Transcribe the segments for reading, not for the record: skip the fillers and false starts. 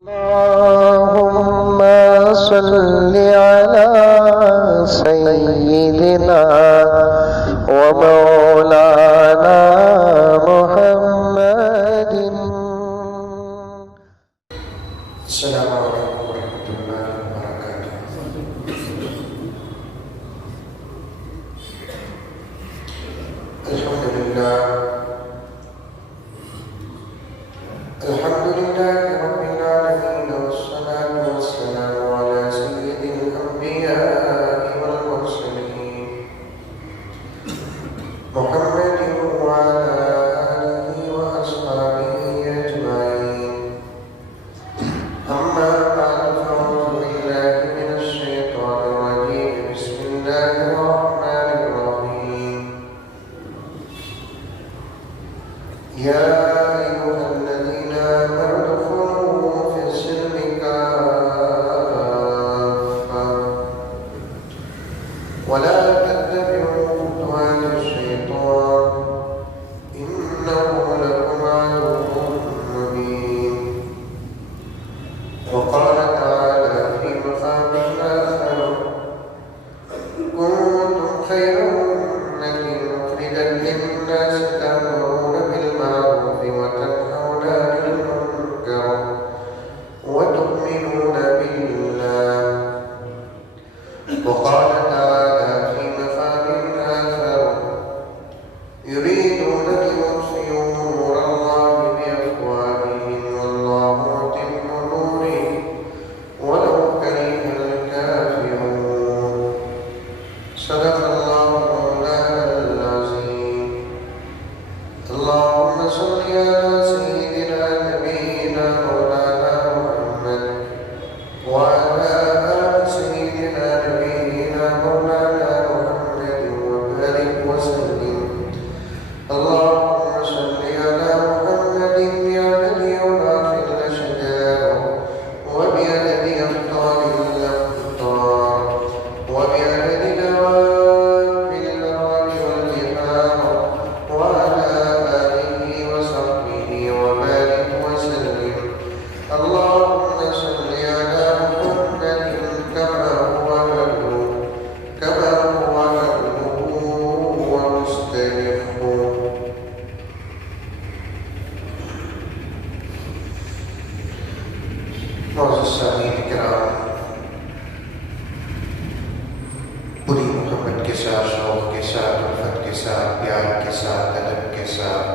اللهم صل على سيدنا ومولانا محمد. السلام عليكم ورحمة الله وبركاته. الحمد لله رب العالمين، والصلاة والسلام على سيد الأنبياء والمرسلين محمد وعلى آله وأصحابه أجمعين. أما بعد، فأعوذ بالله من الشيطان الرجيم. بسم الله الرحمن الرحيم. يا أيها الذين آمنوا ادخلوا في السلم كافة ولا تتبعوا خطوات الشيطان إنه لكم عدو مبين. وقال تعالى في مقام آخر: كنتم خير أمة أخرجت للناس تأمرون بالمعروف وتنهون عن المنكر وتؤمنون بالله. وقال تعالى في مقام آخر: يريدون ليطفئوا نور الله بأفواههم والله متم نوره ولو كره الكافرون. صدق الله مولانا العظيم. اللهم صل على سيدنا نبينا مولانا محمد وعلى آل سيدنا نبينا مولانا محمد وبارك وسلم. اللهم صل على محمد بعدد ينافي الأشجار وبعدد أبطال الأقطار وبعدد دواب الأرض والبحار وعلى آله وصحبه وبارك وسلم. اللهم صل على محمد كما هو أهله ومستحقه. معزز سامعین کرام، پوری محبت کے ساتھ، شوق کے ساتھ، الفت کے ساتھ، پیار کے ساتھ، ادب کے ساتھ،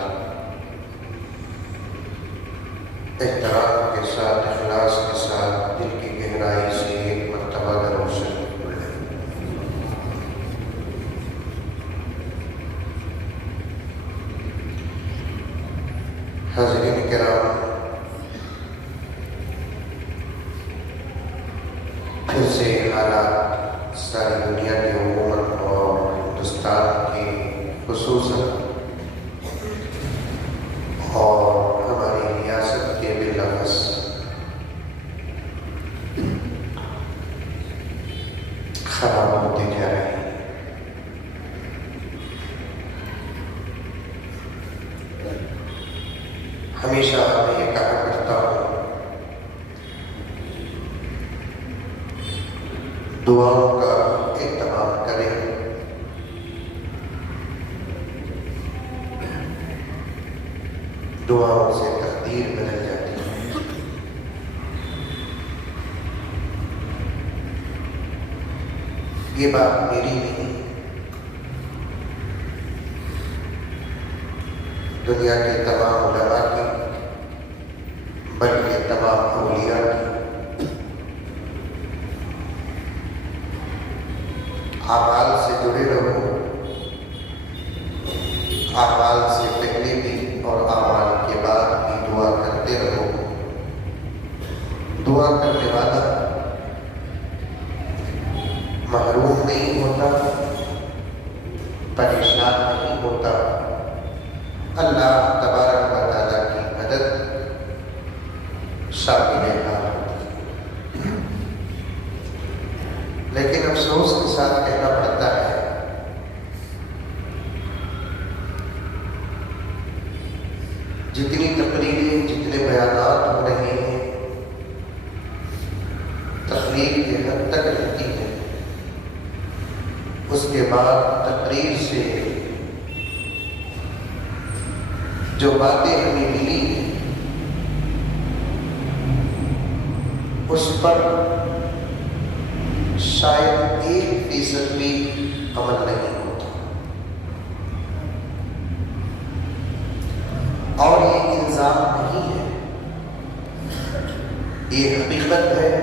احترام کے ساتھ، اخلاص کے ساتھ، دل کی گہرائی سے ایک مرتبہ درود شریف پڑھیں۔ حاضرین کرام، پھر سے حالات ساری دنیا کی حکومت اور ہندوستان کی خصوصاً اور ہماری ریاست کے بالخص خراب ہوتے جا رہے ہیں۔ ہمیشہ میں یہ کہا کرتا ہوں، دعاؤں کا اہتمام کریں، دعاؤں سے تقدیر بدل جاتی ہے۔ یہ بات میری نہیں، دنیا کے تمام علماء کی، بلکہ تمام اولیاء کی۔ اعمال سے جڑے رہو، اعمال سے پہلے بھی اور اعمال کے بعد بھی دعا کرتے رہو۔ دعا کرنے والا محروم نہیں ہوتا، پریشان نہیں ہوتا، اللہ تبارک و تعالیٰ کی مدد شامل ہے۔ لیکن افسوس کے ساتھ کہنا پڑتا ہے، جتنی تقریریں، جتنے بیانات ہو رہے ہیں، تقریر کی حد تک رہتی ہے. اس کے بعد تقریر سے جو باتیں ہمیں ملی ہیں اس پر شاید 1% بھی عمل نہیں ہوتا. اور یہ الزام نہیں ہے، یہ حقیقت ہے.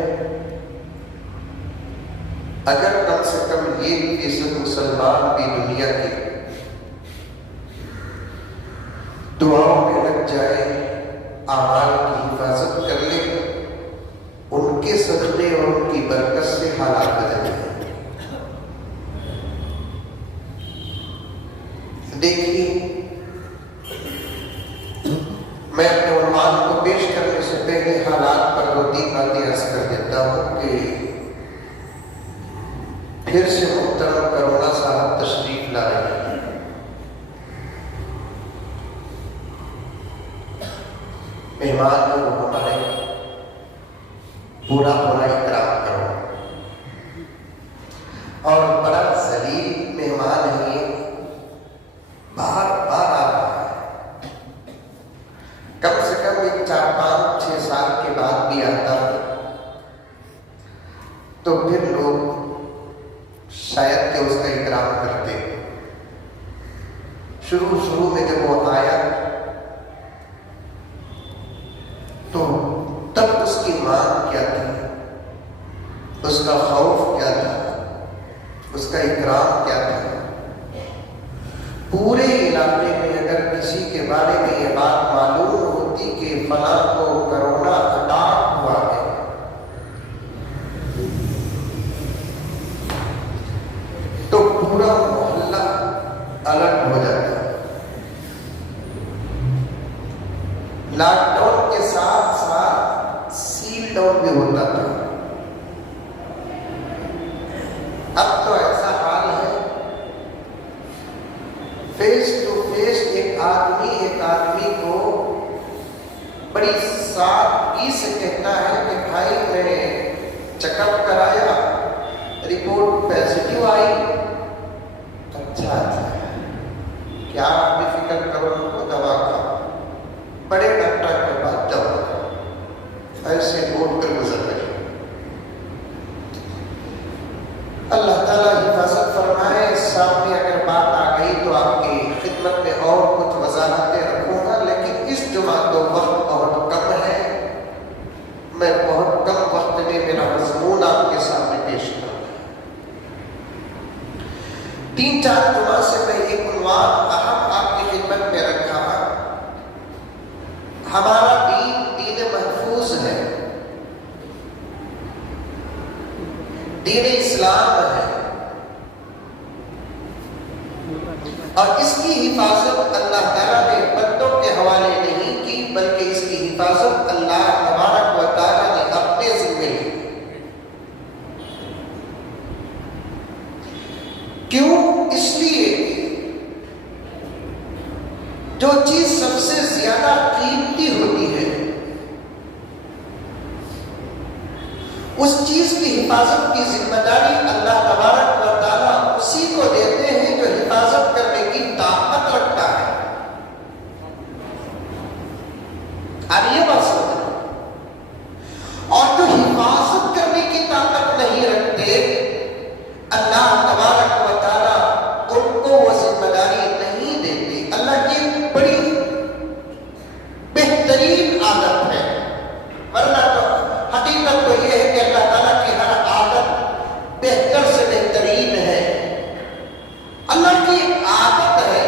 اگر کم سے کم 1% مسلمان بھی دنیا کے دعاؤں میں لگ جائے، اعمال کی حفاظت کر لے، ان کے صدقے اور ان کی برکت سے حالات بدل جائیں. دیکھیے، میں اپنے عنوان کو پیش کرنے سے پہلے حالات پر 2-3 باتیں عرض کر دیتا ہوں کہ پھر سے محترم کرونا صاحب تشریف لا رہے ہیں. مہمان جو ہمارے پورا احترام کرو، اور بڑا ذلیل مہمان ہے، یہ بار بار آ رہا ہے. کم سے کم 4-5-6 سال کے بعد بھی آتا ہے تو پھر لوگ شاید کہ اس کا احترام کرتے. شروع میں جب وہ آیا تو تب اس کی مانگ کیا تھی، اس کا خوف کیا تھا، اس کا اکرام کیا تھا. پورے علاقے میں اگر کسی کے بارے میں یہ بات معلوم ہوتی کہ فلاں کو کرونا اٹیک ہوا ہے تو پورا محلہ الرٹ ہو جاتا. لاک ڈاؤن کے ساتھ ساتھ سیل ڈاؤن بھی ہوتا تھا. اب تو ایسا حال ہے، فیس ٹو فیس ایک آدمی کو بڑی سادگی سے کہتا ہے کہ بھائی میں نے چیک اپ کرایا، رپورٹ پازیٹیو آئی. اچھا کیا آپ بھی فکر کرو، ان کو دوا کھاؤ، بڑے ڈاکٹر کے پاس جاؤ، ایسے بول کر گزر گئے. اللہ تعالیٰ حفاظت فرمائے. سامنے اگر بات آ گئی تو آپ کی خدمت میں اور کچھ وضاحتیں رکھوں گا، لیکن اس جمعہ تو وقت بہت کم ہے. میں بہت کم وقت میں میرا مضمون آپ کے سامنے پیش کروں. 3-4 جمعہ سے میں ایک عنوان اہم آپ کی خدمت میں رکھا. ہمارا دین محفوظ ہے، دین اسلام ہے، اور اس کی حفاظت اللہ تعالیٰ نے بندوں کے حوالے نہیں کی، بلکہ اس کی حفاظت اللہ تبارک و تعالیٰ نے اپنے ذمے لی. کیوں؟ اس لیے جو چیز سب سے زیادہ قیمتی ہوتی ہے اس چیز کی حفاظت کی ذمہ داری اللہ تبارک و تعالیٰ اسی کو دیتے ہیں جو حفاظت کرنے کی طاقت رکھتا ہے. اب یہ بات سمجھو، اور جو حفاظت کرنے کی طاقت نہیں رکھتے اللہ تبارک و تعالیٰ ان کو وہ ذمہ داری نہیں دیتے. اللہ کی بڑی بہترین عادت ہے، ورنہ تو حقیقت تو یہ ہے کہ اللہ تعالیٰ کی ہر عادت بہتر سے بہترین ہے. اللہ کی عادت ہے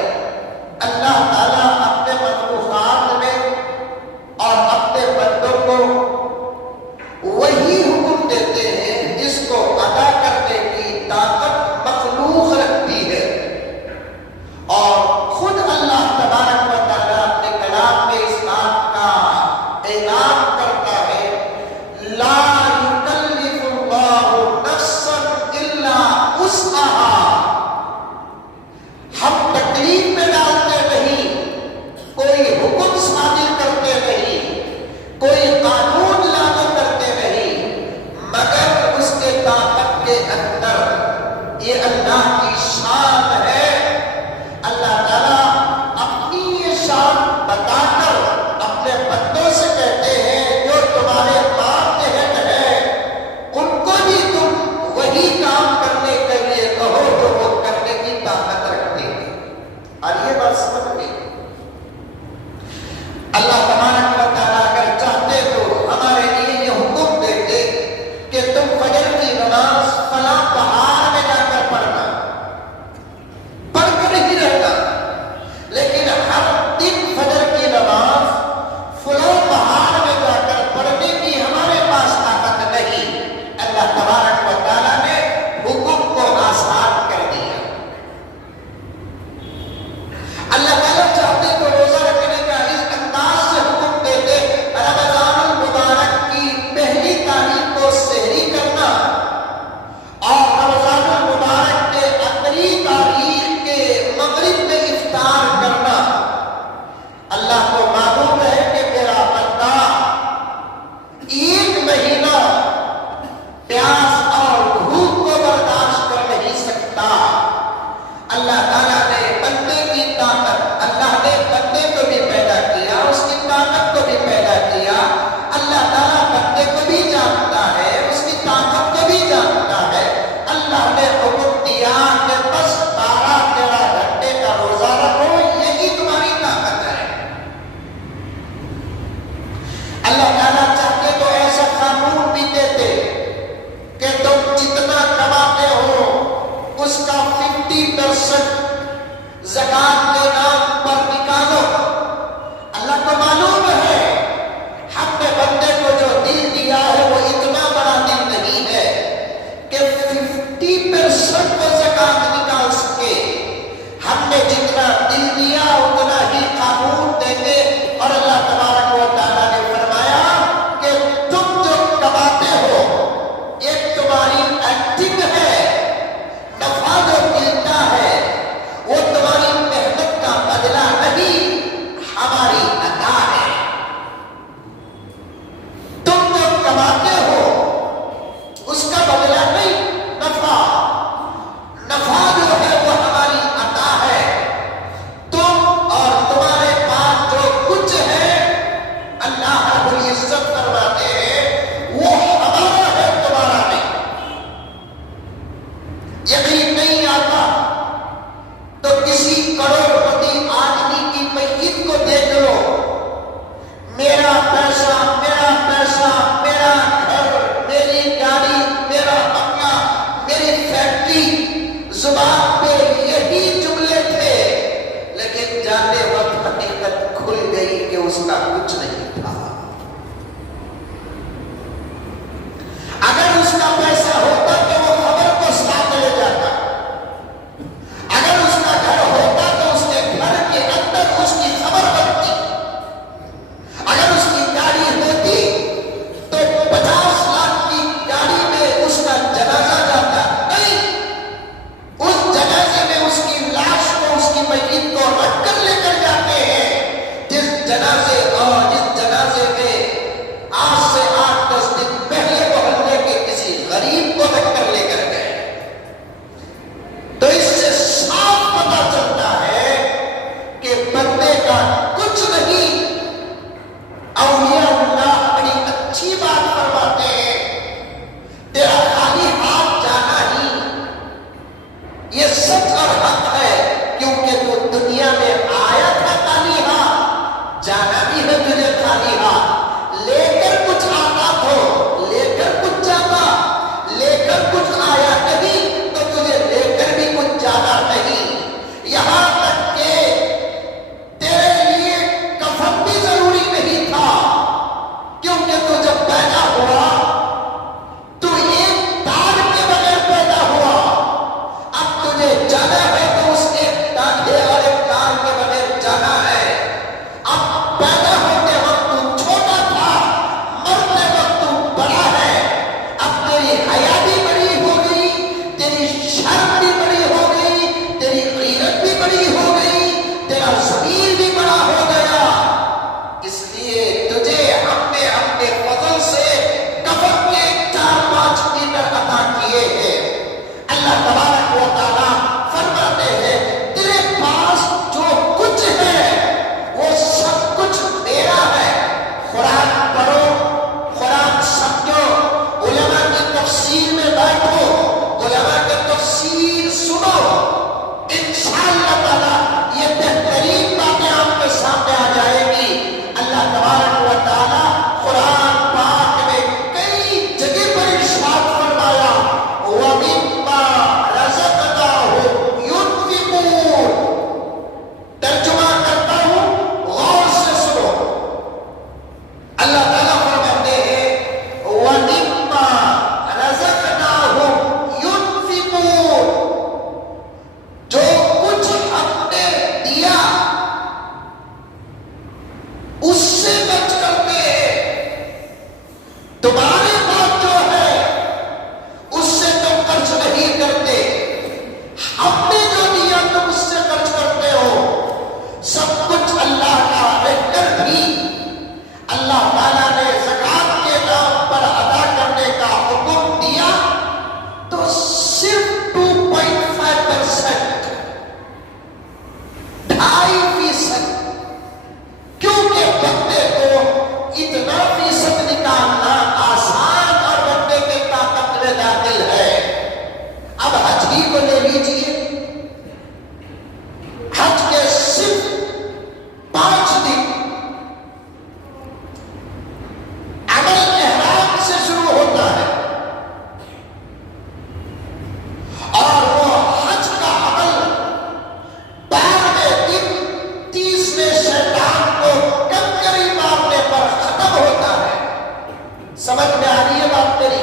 سمجھ میں آ رہی ہے بات میری؟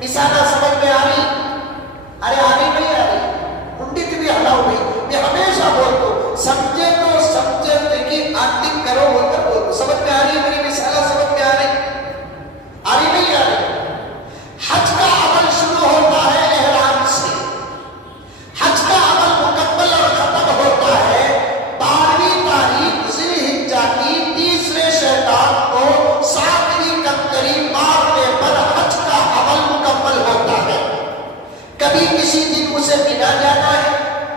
مثالہ سمجھ میں آ رہی؟ ارے آ رہی نہیں آ رہی؟ منڈی کی بھی ہلاؤ نہیں. میں ہمیشہ بولتا ہوں سمجھے تو سمجھے کی ایکٹنگ کرو بول کر بولتا. سمجھ میں آ رہی ہے میری مثالہ؟ سمجھ میں آ رہی؟ آ رہی نہیں آ رہی؟ حج کا عمل شروع ہوتا ہے احرام سے. حج کا عمل مکمل اور ختم ہوتا ہے 12ویں تاریخ ذی الحجہ کی تیسرے شیطان کو 7ویں کنکری مارنے پر حج کا عمل مکمل ہوتا ہے. کبھی کسی دن اسے مینا جانا ہے،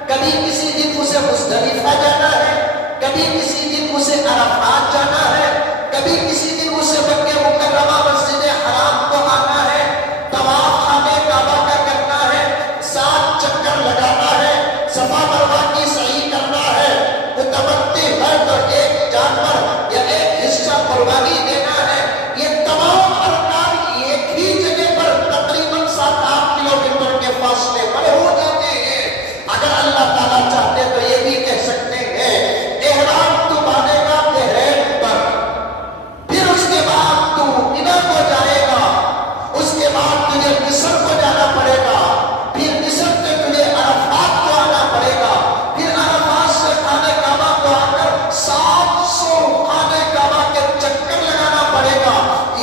کبھی کسی دن اسے مزدلفہ جانا ہے، کبھی کسی دن اسے عرفات جانا ہے، کبھی کسی دن اسے مکہ مکرمہ مسجد حرام کو آنا ہے، طواف خانہ کعبہ کا کرنا ہے، 7 چکر لگانا ہے، صفا مروہ کی سعی کرنا ہے. متمتع ہے تو ایک جانور یا ایک حصہ قربانی دینا ہے. یہ تمام ارکان ایک ہی جگہ پر تقریباً 7-8 کلومیٹر کے فاصلے پر ہو جاتے ہیں. اگر اللہ تعالیٰ چاہتے تو یہ بھی کہہ سکتے ہیں احرام تو باندھے گا بحرین پر، پھر اس کے بعد تو مینا کو جائے گا، اس کے بعد تجھے مصر کو جانا پڑے گا، پھر مصر سے تجھے عرفات کو آنا پڑے گا، پھر عرفات سے خانہ کعبہ کو آ کر 700 خانہ کعبہ کے چکر لگانا پڑے گا،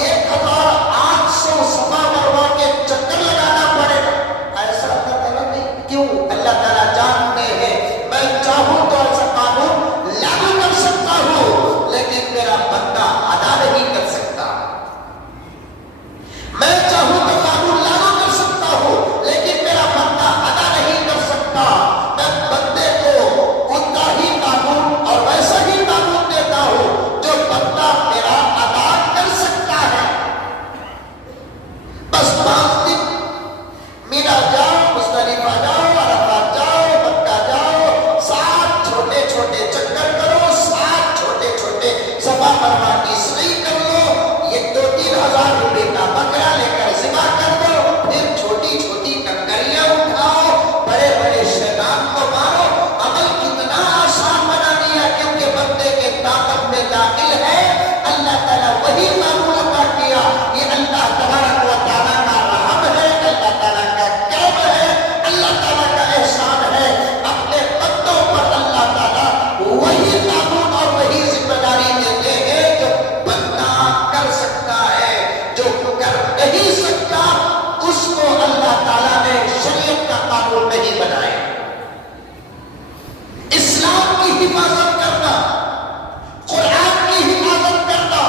1800 صفا مروہ کے چکر لگانا پڑے گا. ایسا اللہ تعالیٰ نہیں. کیوں؟ اللہ تعالیٰ جانتے ہیں میں چاہوں تو ایسا قانون لاگو کر سکتا ہوں لیکن میرا بندہ ادا نہیں کر سکتا. میں چاہوں تو قانون لاگو کر سکتا ہوں لیکن میرا بندہ ادا نہیں کر سکتا. میں بندے کو اتنا ہی قانون اور ویسا ہی قانون دیتا ہوں جو بندہ میرا ادا کر سکتا ہے. بس 5 دن مینا جاؤ، مزدلفہ جاؤ، عرفات جاؤ، مکہ جاؤ، 7 چھوٹے چھوٹے چکر کرو، 7 چھوٹے چھوٹے صفا مروہ کی سعی کر لو، یہ 2-3 ہزار روپے کا بکرا لے کر ذبح کر دو، پھر چھوٹی چھوٹی کنکریاں اٹھاؤ، بڑے بڑے شیطان کو مارو. عمل کتنا آسان بنا دیا کیونکہ بندے کے طاقت میں داخل ہے. اللہ تعالیٰ وہی قانون عطا کیا. یہ اللہ تبارک و تعالیٰ کا رحم ہے، اللہ تعالیٰ کا کرم ہے، اللہ تعالیٰ کا احسان ہے. اپنے بندوں پر اللہ تعالیٰ وہی قانون اور وہی ذمہ داری دیتے ہیں جو بندہ کر سکتا ہے. جو کر نہیں سکتا اس کو اللہ تعالیٰ نے شریعت کا قانون نہیں بنایا. اسلام کی حفاظت کرنا، قرآن کی حفاظت کرنا،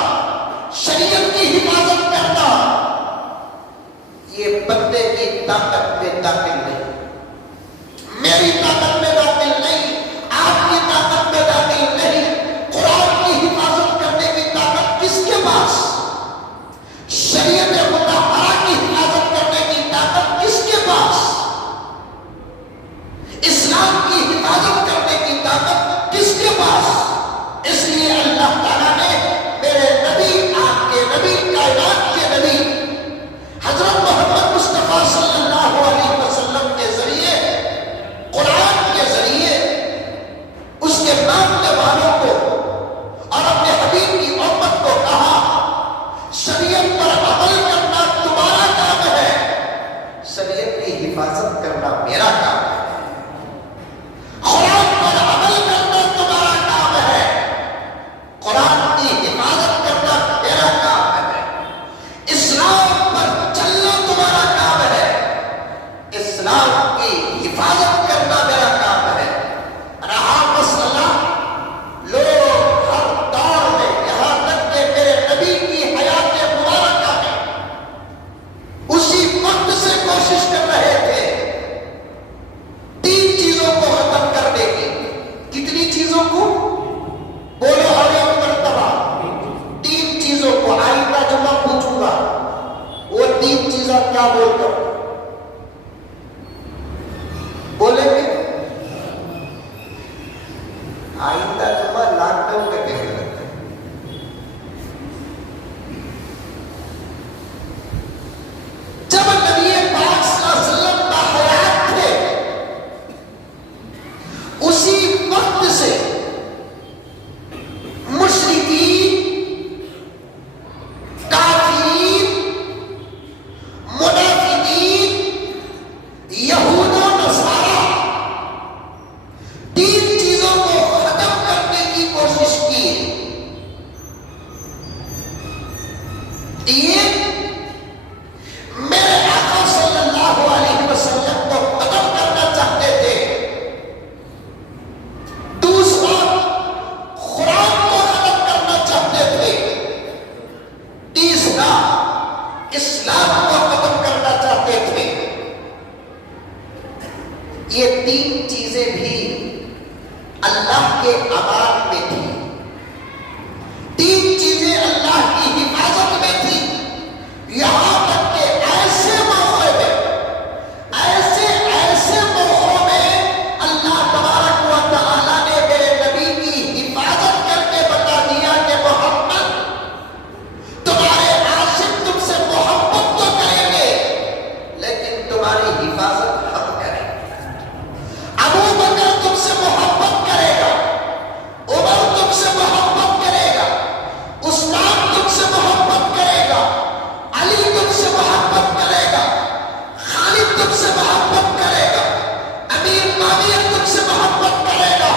شریعت کی حفاظت کرنا یہ بندے کی طاقت میں داخل نہیں، میری طاقت میں داخل نہیں، آپ کی طاقت میں داخل نہیں. قرآن کی حفاظت کرنے کی طاقت کس کے پاس؟ شریعت مطہرہ کی حفاظت کرنے کی طاقت کس کے پاس؟ اسلام کی حفاظت کرنے کی طاقت کس کے پاس؟ اس لیے اللہ تعالیٰ نے میرے نبی، آپ کے نبی، کائنات کے نبی حضرت محمد مصطفیٰ صلی اللہ علیہ وسلم کے ذریعے، قرآن کے ذریعے اس کے ماننے والوں کو اور اپنے حبیب کی امت کو کہا شریعت پر عمل کرنا تمہارا کام ہے، شریعت کی حفاظت کرنا میرا کام ہے. قرآن پر عمل کرنا تمہارا کام ہے، قرآن کی حفاظت کرنا میرا کام ہے. اسلام پر چلنا تمہارا کام ہے، اسلام کی حفاظت کرنا میرا کام ہے. رہا مسئلہ لوگ ہر دور میں یہاں تک کہ میرے نبی کی حیات مبارکہ میں اسی وقت سے کوشش کر رہے تھے 3 چیزوں کو ختم کرنے کی. کتنی چیزوں کو؟ بولو اور ایک مرتبہ. 3 چیزوں کو. آئندہ جب میں پوچھوں گا وہ 3 چیزیں کیا بول کر بولیں گے؟ آئندہ جمعہ لاک ڈاؤن کا کہنے لگتا ہے. جب نبی پاک صلی اللہ علیہ وسلم باحیات تھے اسی وقت سے مشرکین، کافرین لیکن میرے آقا صلی اللہ علیہ وسلم کو ختم کرنا چاہتے تھے. دوسرا قرآن کو ختم کرنا چاہتے تھے. تیسرا اسلام کو ختم کرنا چاہتے تھے. یہ تین چیزیں بھی اللہ کے امان میں تھی. تین چیزیں اللہ کی حفاظت میں تھی. یہاں تک کہ ایسے موقع میں ایسے موقعوں میں اللہ تبارک و تعالیٰ نے میرے نبی کی حفاظت کر کے بتا دیا کہ محمد تمہارے عاشق تم سے محبت تو کریں گے لیکن تمہاری حفاظت ہم کریں گے. ابو بکر تم سے محبت کرے گا, عمر تم سے محبت کرے گا, عثمان تم سے محبت کرے گا, علی تم سے محبت کرے گا, خالد تم سے محبت کرے گا, امیر معاویہ تم سے محبت کرے گا.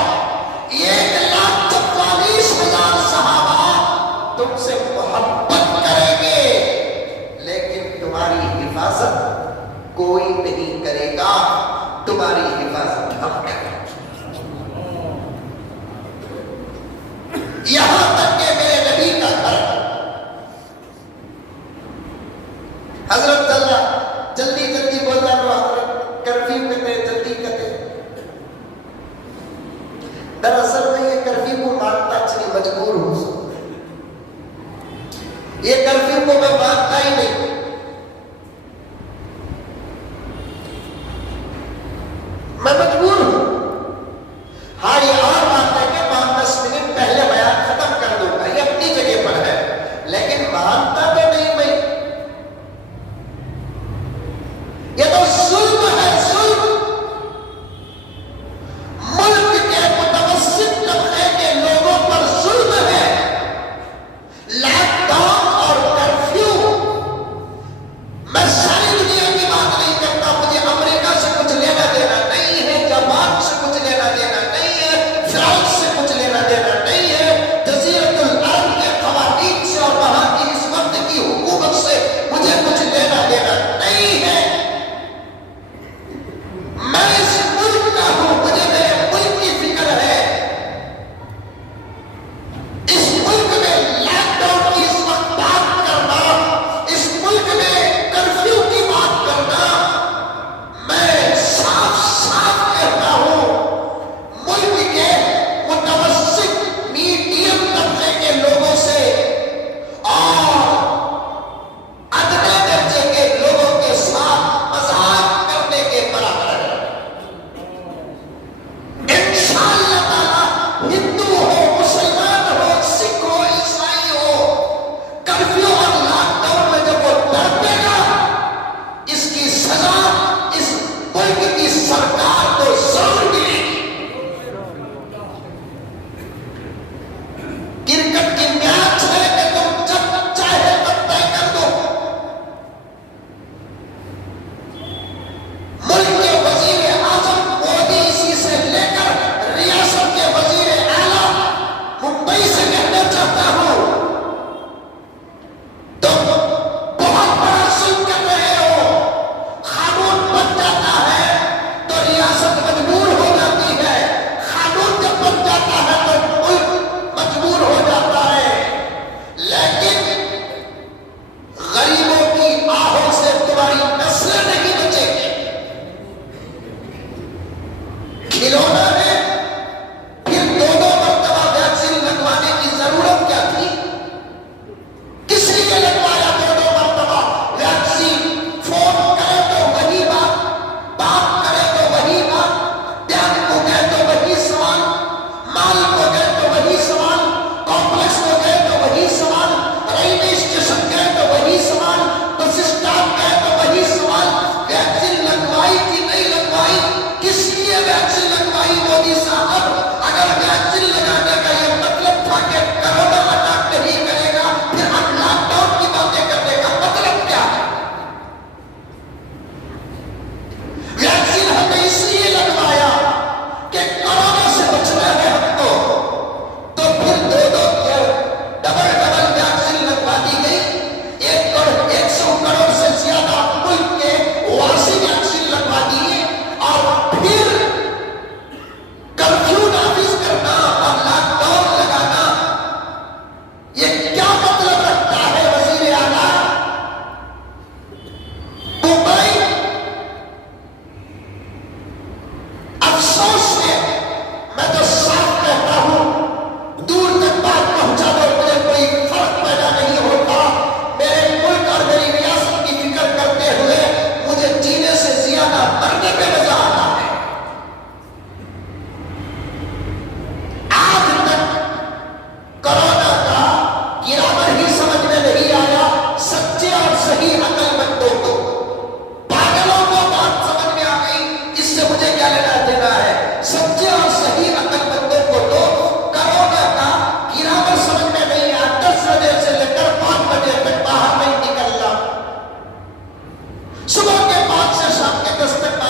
1,44,000 صحابہ تم سے محبت کریں گے لیکن تمہاری حفاظت کوئی نہیں کرے گا. تمہاری حفاظت ہم کریں گے. یہاں تک کہ میرے نبی کا گھر حضرت اللہ جلدی بولنا تو حضرت کرفیو کہتے ہیں, جلدی کہتے ہیں. دراصل میں یہ کرفیو کو مانتا نہیں, مجبور ہوں. یہ کرفیو کو میں مانتا ہی نہیں. میں مجبور ہوں. ہاں یہ اور بات ہے کہ 5-10 منٹ پہلے بیان ختم کر دوں گا, یہ اپنی جگہ پر ہے, لیکن مانتا تو نہیں میں. یہ تو ظلم ہے, ظلم. ملک کے متوسط طبقے کے لوگوں پر ظلم ہے. لاک ڈاؤن اور کرفیو, میں ساری دنیا کی بات نہیں کرتا. مجھے امریکہ سے کچھ لینا دینا نہیں ہے, جاپان سے کچھ لینا دینا نہیں ہے, فرانس سے کچھ لینا دینا نہیں ہے, جزیرۃ العرب کے قوانین سے اور وہاں کی اس وقت کی حکومت سے مجھے کچھ لینا دینا نہیں ہے. میں اس ملک کا ہوں, مجھے میرے ملک کی فکر ہے. اس ملک میں لاک ڈاؤن کی اس وقت بات کرنا, اس ملک میں کرفیو کی بات کرنا, میں صاف کہتا ہوں ملک کے متوسط میڈیم طبقے کے لوگوں سے اور ادنے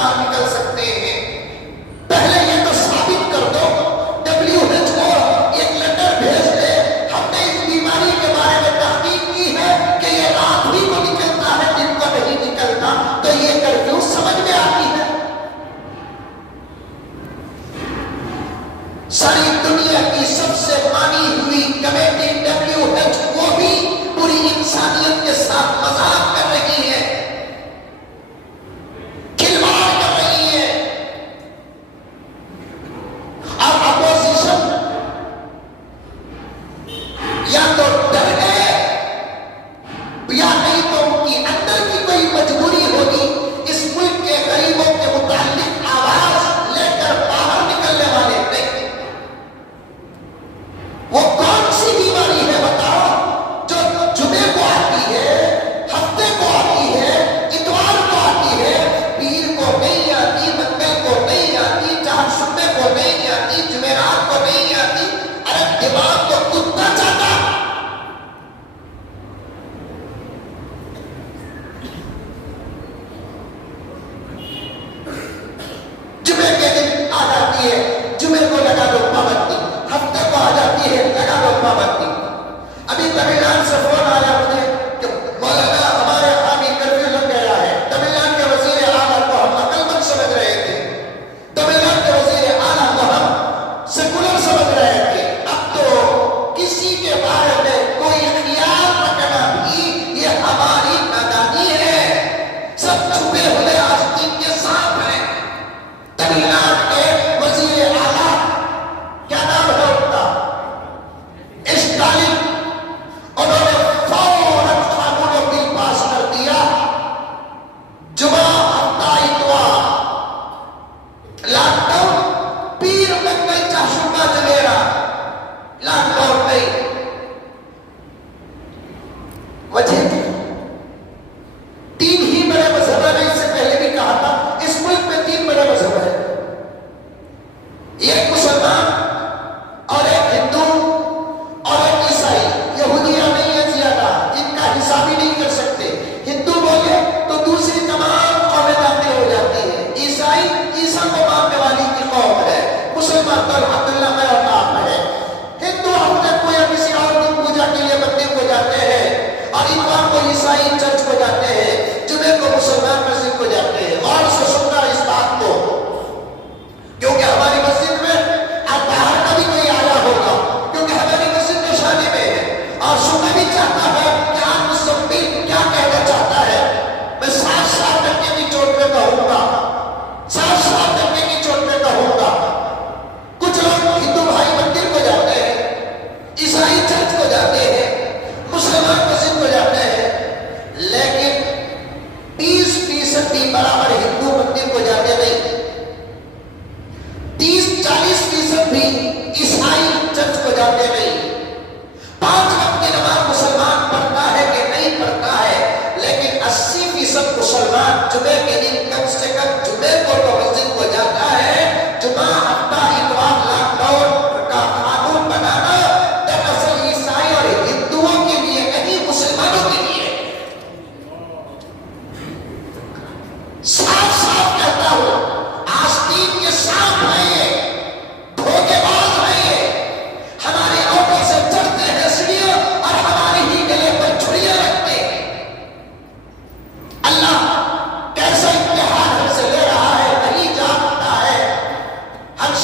باہر نکل سکتے ہیں؟ پہلے یہ تو ثابت کر دو، WHO ایک لیٹر بھیج دے، ہم نے اس بیماری کے بارے میں تحقیق کی ہے کہ یہ رات ہی کو نکلتا ہے، دن کو نہیں نکلتا، تو یہ کرفیو سمجھ میں آتی ہے؟ ساری دنیا کی سب سے مانی ہوئی کمیٹی WHO بھی پوری انسانیت کے ساتھ مذاق کر رہی ہے، کھلواڑ کر رہی ہے، اور اپوزیشن یا تو ڈر ہے یا نہیں تو ان کی اندر کی کوئی مجبوری ہوگی اس ملک کے غریبوں کے متعلق آواز لے کر باہر نکلنے والے نہیں۔ وہ کون سی بیماری ہے بتاؤ جو جمعے کو آتی ہے، ہفتے کو آتی ہے، اتوار کو آتی ہے، پیر کو نہیں آتی، منگل کو نہیں آتی، چہارشنبے کو نہیں آتی، جمعرات کو نہیں آتی؟ ارے دماغ کو کتا چاہتا۔ جمعے کے دن آ جاتی ہے، جمعے کو لگا دو پابندی، ہفتے کو آ جاتی ہے، لگا دو پابندی۔ ابھی تمل ناڈو سے فون آیا مجھے کہ مولانا ہمارے حامی کرفیو لگ گیا ہے۔ تمل ناڈو کے وزیر اعلیٰ کو ہم عقل مند سمجھ رہے تھے، تمل ناڈو کے وزیر اعلیٰ کو ہم سیکولر سمجھ رہے تھے، اب تو کسی کے بارے میں کوئی خیال رکھنا بھی یہ ہماری نادانی ہے۔ سب چھپے ہوئے آستین کے ساتھ ہیں۔ تمل ناڈو کے وزیر اعلیٰ کیا نام ہے ان کا؟ اسٹالن، انہوں نے فوراً قانون و بل پاس کر دیا، جمعہ ہفتہ اتوار لاک ڈاؤن، پیر منگل چہارشنبہ جمعرات لاک ڈاؤن نہیں۔ وجہ تین ہی بڑے مذہب ہیں، اس سے پہلے بھی کہا تھا اس ملک میں تین بڑے مذہب ہیں، ایک مسلمان اور ایک ہندو اور ایک عیسائی۔ یہودیاں نہیں ہیں زیادہ، ان کا حساب ہی نہیں کر سکتے۔ ہندو بولے تو دوسری تمام قومیں داخل ہو جاتی ہیں۔ عیسائی عیسیٰ کو ماننے والی کی قوم ہے، مسلمان تو الحمدللہ میں اور آپ ہے۔ ہندو ہفتے کو یا کسی اور دن پوجا کے لیے مندر کو جاتے ہیں، اور اتوار کو عیسائی چرچ کو جاتے ہیں، جمعے کو مسلمان مسجد کو جاتے ہیں۔ اور سے سننا اس بات کو، کیونکہ ہماری مسجد میں اب باہر کا بھی کوئی آیا ہوگا، کیونکہ ہماری مسجد میں شادی میں ہے، اور سننا بھی چاہتا ہے کہ آپ مستقبل کیا کہنا چاہتا ہے۔ میں 7 ٹکے کی چوٹ پہ کہوں گا، 7 ٹکے کی چوٹ پہ کہوں گا۔ کچھ لوگ ہندو بھائی مندر کو جاتے ہیں، عیسائی چرچ کو جاتے ہیں، مسلمان مسجد کو جاتے ہیں، لیکن 30% بھی برابر ہندو مندر کو جاتے نہیں، 30-40% بھی عیسائی چرچ کو جاتے نہیں۔ 5 وقت کی نماز مسلمان پڑھتا ہے کہ نہیں پڑھتا ہے، لیکن 80% مسلمان جمعے کے دن کم سے کم جمعے کو تو مسجد کو جاتا ہے۔ جمعہ ہفتہ اتوار لاک ڈاؤن کا قانون بنانا دراصل عیسائی اور ہندوؤں کے لیے نہیں، مسلمانوں کے لیے۔ صاف صاف کہتا ہوں، آستین کے ساتھ ہیں، دھوکے باز ہیں، ہمارے آنکھوں سے چڑھتے ہیں سیڑھیاں اور ہمارے ہی گلے پر چھڑیاں رکھتے ہیں۔ اللہ کیسا امتحان ہم سے لے رہا ہے نہیں جانتا ہے۔ ہم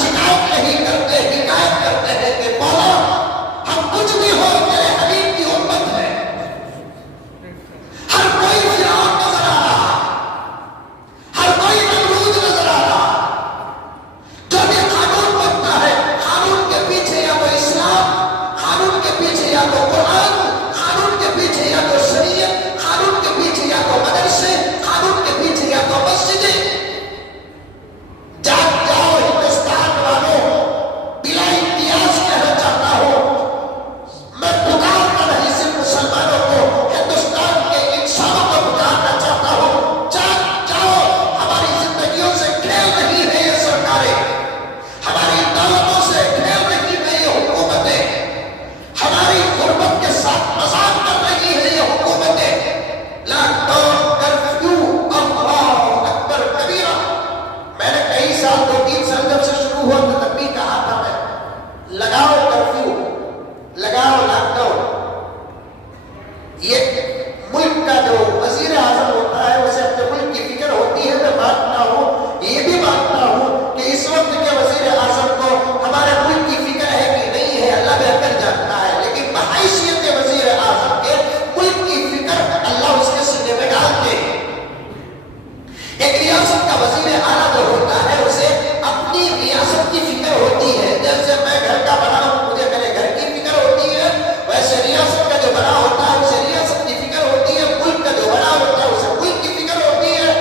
وزیر اعلیٰ جو ہوتا ہے اسے اپنی ریاست کی فکر ہوتی ہے. جیسے میں گھر کا بنا ہوں مجھے میرے گھر کی فکر ہوتی ہے، ویسے ریاست کا جو بنا ہوتا ہے اسے ریاست کی فکر ہوتی ہے، ملک کا جو بنا ہوتا ہے اسے ملک کی فکر ہوتی ہے.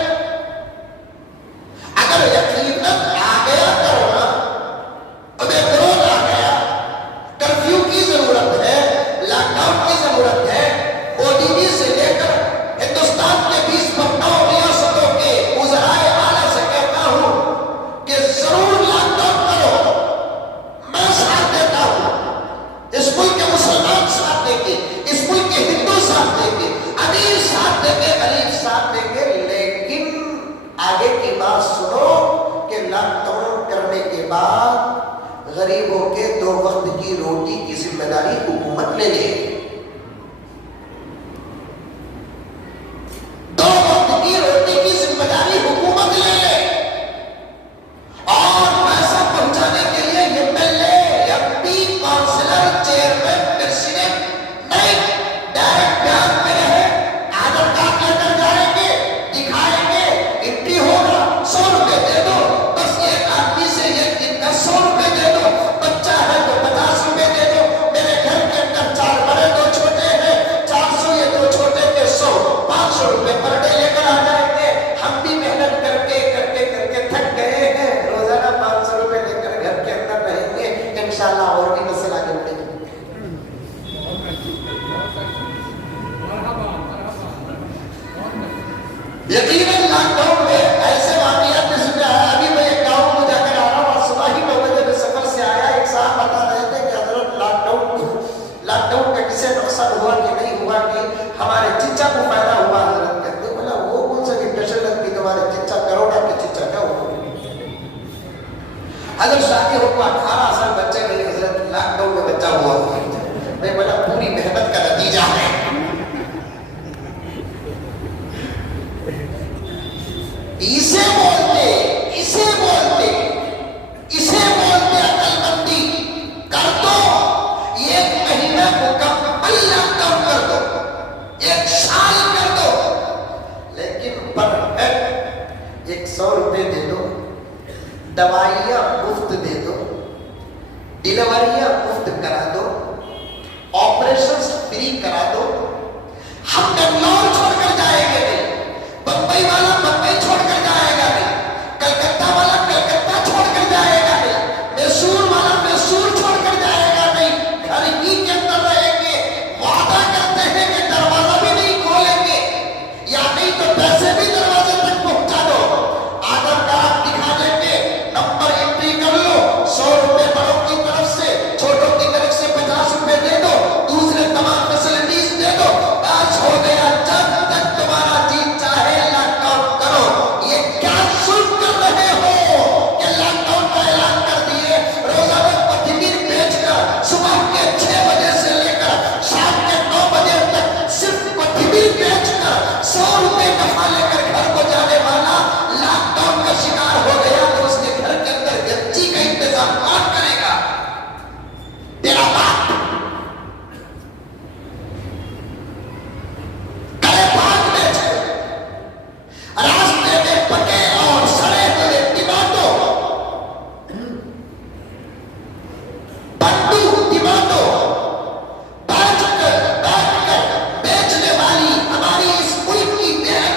اگر یقیناً آ گیا کرونا، اومیکرون آ گیا، کرفیو کی ضرورت ہے، لاک ڈاؤن کی ضرورت ہے، ODD سے لے کر ہندوستان کے 29 ریاستوں کے وزرائے اعلیٰ سے کہتا ہوں کہ ضرور لاک ڈاؤن کرو، میں ساتھ دیتا ہوں. اس ملک کے مسلمان ساتھ دیں گے، اس ملک کے ہندو ساتھ دیں گے، امیر ساتھ دیں گے، غریب ساتھ دیں گے. لیکن آگے کی بات سنو کہ لاک ڈاؤن کرنے کے بعد غریبوں کے 2 وقت کی روٹی کی ذمہ داری حکومت لے لے. 2 وقت کی روٹی کی ذمہ داری حکومت لے لے. اور پیسہ پہنچانے کے لیے MLA MP councillor chairman president نہیں، ڈائریکٹ بیان میں رہے، آدھار کارڈ لے کر جائیں گے، دکھائیں گے، انٹری ہوگا، 100 روپے دے دو. بس ایک آدمی سے ایک دن کا 100 روپے دے دو. بچہ ہے تو 50 روپے دے دو. میرے گھر کے اندر 4 بڑے 2 چھوٹے ہیں، 400 یہ 2 چھوٹے کے 100، 500 روپے پر ڈے لے کر آ جائیں گے. ہم بھی محنت کر کے تھک گئے ہیں، روزانہ 500 روپے لے کر گھر کے اندر رہیں گے. انشاءاللہ اور بھی نسل آگے بڑھے گی. یقیناً لاک ڈاؤن میں ایسے واقعات ذکر ہے. ابھی میں ایک گاؤں میں جا کر آ رہا ہوں اور صبح ہی 9 بجے میں سفر سے آیا. ایک صاحب بتا رہے تھے کہ حضرت لاک ڈاؤن کا کسے نقصان ہوا کہ نہیں ہوا کہ ہمارے چچا کو فائدہ ہوا. حضرت کہتے بولا وہ کون سا ڈپریشن لگتی تمہارے چچا، کروڑا کے چچا کیا ہوا؟ حضرت شادی ہو کو 18 سال بچے نہیں، حضرت لاک ڈاؤن میں بچہ ہوا. میں بولا پوری محنت کا نتیجہ ہے. اسے بولتے عقل مندی. کر دو 1 مہینہ مکمل لاک ڈاؤن کر دو، 1 سال کر دو، لیکن پر ہیڈ 100 روپے دے دو، دوائیاں مفت دے دو، ڈیلیوریاں مفت کرا دو، آپریشنز فری کرا دو. ہم بنگلور چھوڑ کر جائیں گے نہیں، بمبئی والا بمبئی چھوڑ کر جائے گا نہیں، کلکتہ والا کلکتہ چھوڑ کر جائے گا نہیں، میسور والا میسور چھوڑ کر جائے گا نہیں. گھر ہی کے اندر رہیں گے. وعدہ کرتے ہیں کہ دروازہ بھی نہیں کھولیں گے، یا نہیں تو پیسے بھی دروازے تک پہنچا دو. آدھار کارڈ دکھا دیں گے، نمبر انٹری کر لو، 100 روپے بڑوں کی طرف سے، چھوٹوں کی طرف سے 50 روپے دے دو، دوسرے تمام فیسلٹیز دے دو. بس ہو گیا. جب تک تمہارا جی چاہے لاک ڈاؤن کرو. یہ کیا ظلم کر رہے ہو کہ لاک ڈاؤن کا اعلان کر دیے؟ روزانہ پتھیر بیچ کر صبح کے 6 بجے سے لے کر شام کے 9 بجے تک صرف پتھیر بیچ کر 100 روپے نفع لے کر گھر کو جانے والا لاک ڈاؤن کا شکار ہو گیا تو اس کے گھر کے اندر گچی کا انتظام کون کرے گا؟ تیرا باپ. راستے میں پکے اور سڑے ہوئے ٹماٹو، پنڈو ٹماٹو بیچ کر بیچنے والی ہماری اس ملک کی بہن،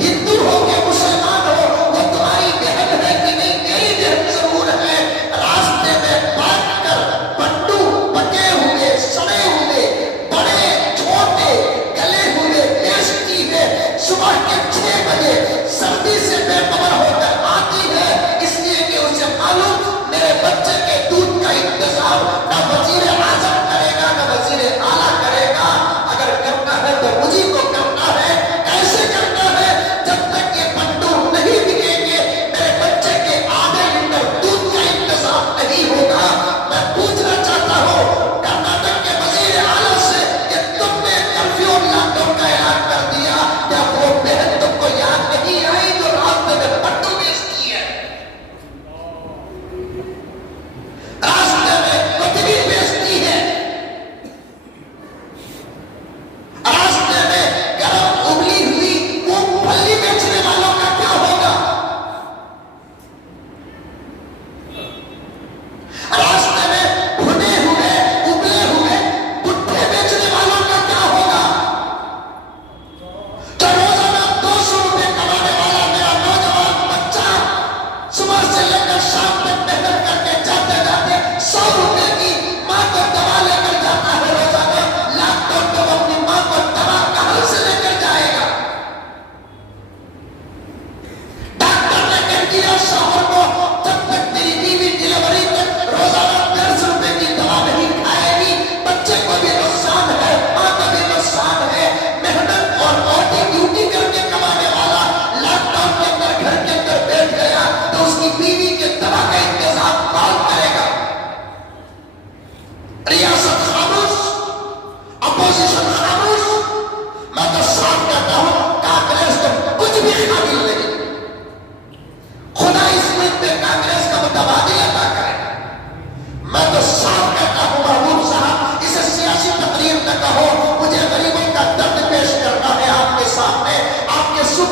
ہندو ہو کے مسلمان ہو، وہ تمہاری بہن ہے کہ نہیں؟ میری بہن ضرور ہے. راستے میں بیٹھ کر پنڈو پکے ہوئے سڑے ہوئے بڑے چھوٹے گلے ہوئے بیچتی ہے. صبح کے 6 بجے سردی سے بے خبر ہو کر آتی ہے، اس لیے کہ اسے معلوم میرے بچے کے دودھ کا انتظام نہ وزیر اعظم کرے گا نہ وزیر اعلیٰ کرے گا. اگر کرنا ہے تو مجھے کو کرنا ہے. ایسے کرنا ہے جب تک یہ پنڈو نہیں بکیں گے میرے بچے کے آدھے لیٹر دودھ کا انتظام نہیں ہوگا. میں پوچھنا چاہتا ہوں کرناٹک کے وزیر اعلیٰ سے کہ تم نے کرفیو لاک ڈاؤن کا اعلان کر دیا، کیا وہ بہن تم کو یاد نہیں آئی جو راستے میں پنڈو بیچتی ہے، راستے میں کتبی بیچتی ہے، راستے میں گرم ابلی ہوئی مونگ پھلی بیچنے والوں کا کیا ہوگا؟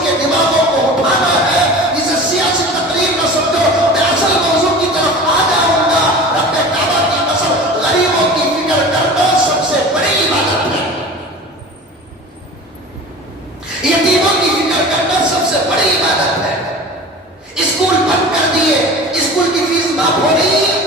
کے دماغوں کو اٹھانا ہے. اسے سیاسی تقریر نہ سمجھو. میں اصل موضوع کی طرف آ جاؤں گا. رب کعبہ کی قسم، غریبوں کی فکر کرنا سب سے بڑی عبادت ہے. یتیموں کی فکر کرنا سب سے بڑی عبادت ہے. اسکول بند کر دیے، اسکول کی فیس معاف ہو رہی ہے.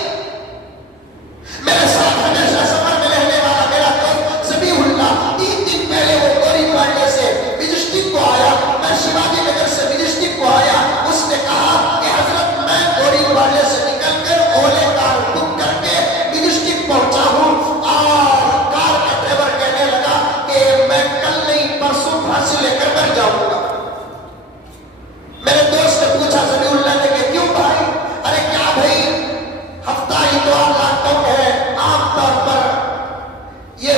میرے ساتھ ہمیشہ سفر میں رہنے والا میرا دوست سبیح اللہ 3 دن پہلے وہ گوری پاٹے سے مجسٹک کو آیا. میں شیواجی نگر سے مجسٹک کو آیا. اس نے کہا کہ حضرت میں گوری پاٹے سے نکل کر اولے کار بک کر کے مجسٹک پہنچا ہوں. اور کار کا ڈرائیور کہنے لگا کہ میں کل نہیں پرسوں پھانسی لے کر مر جاؤں گا. میرے دوست نے پوچھا سبیح اللہ نے کہ کیوں بھائی؟ ارے کیا بھائی، ہفتہ اتوار لاکھ ہے. عام طور پر یہ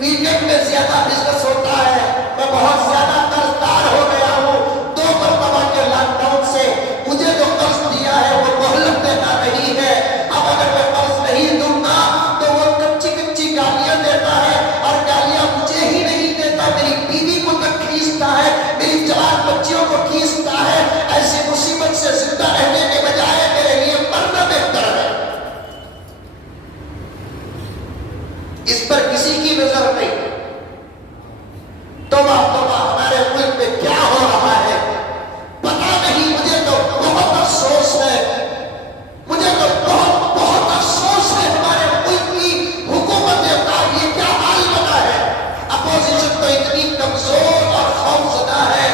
ویکینڈ میں زیادہ بزنس ہوتا ہے. میں بہت زیادہ قرض دار ہو گیا ہوں. 2 مرتبہ کے لاک ڈاؤن سے مجھے جو قرض دیا ہے وہ مہلت دیتا نہیں ہے. اب اگر میں قرض نہیں دوں گا تو وہ کچی کچی گالیاں دیتا ہے، اور گالیاں مجھے ہی نہیں دیتا، میری بیوی کو تک کھینچتا ہے، میری جوان بچیوں کو کھینچتا ہے. ایسی مصیبت سے زندہ رہنے کے بجائے میرے لیے مرنا بہتر ہے. اس پر کسی کی نظر نہیں. توبہ توبہ، ہمارے ملک میں کیا ہو رہا ہے پتا نہیں. مجھے تو بہت افسوس ہے، مجھے تو بہت بہت افسوس ہے. ہمارے ملک کی حکومتیں کا یہ کیا حال بنا ہے. اپوزیشن تو اتنی کمزور اور خوفزدہ ہے.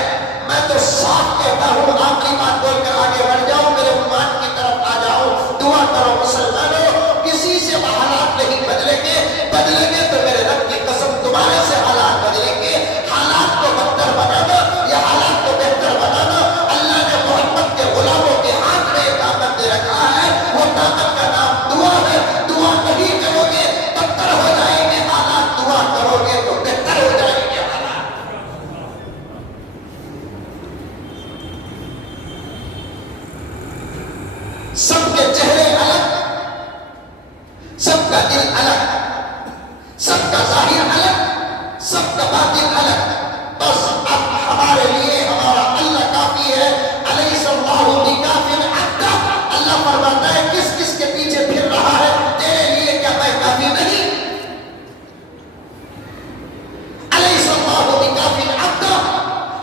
میں تو صاف کہتا ہوں، آخری بات بول کر آگے بڑھ جاؤں، میرے عنوان کی طرف آ جاؤ. دعا کرو مسلمانوں، کسی سے حالات نہیں بدلیں گے. بدلیں گے تو میرے رب کی قسم تمہارے سے حالات بدلیں گے. حالات کو بدتر بنانا یا حالات کو بہتر بنانا اللہ نے محمد کے غلاموں کے ہاتھ میں ایک طاقت دے رکھا ہے. وہ طاقت کا نام دعا ہے. دعا نہیں کرو گے بدتر ہو جائیں گے حالات، دعا کرو گے تو بہتر ہو جائیں گے حالات. سب کے چہرے الگ، سب کا دل الگ، سب کا ظاہر الگ، سب کا باطن الگ. بس اب ہمارے لیے ہمارا اللہ کافی ہے. الیس اللہ بکاف عبدہ. اللہ فرماتا ہے کس کس کے پیچھے پھر رہا ہے، تیرے لیے کیا میں کافی نہیں؟ الیس اللہ بکاف عبدہ.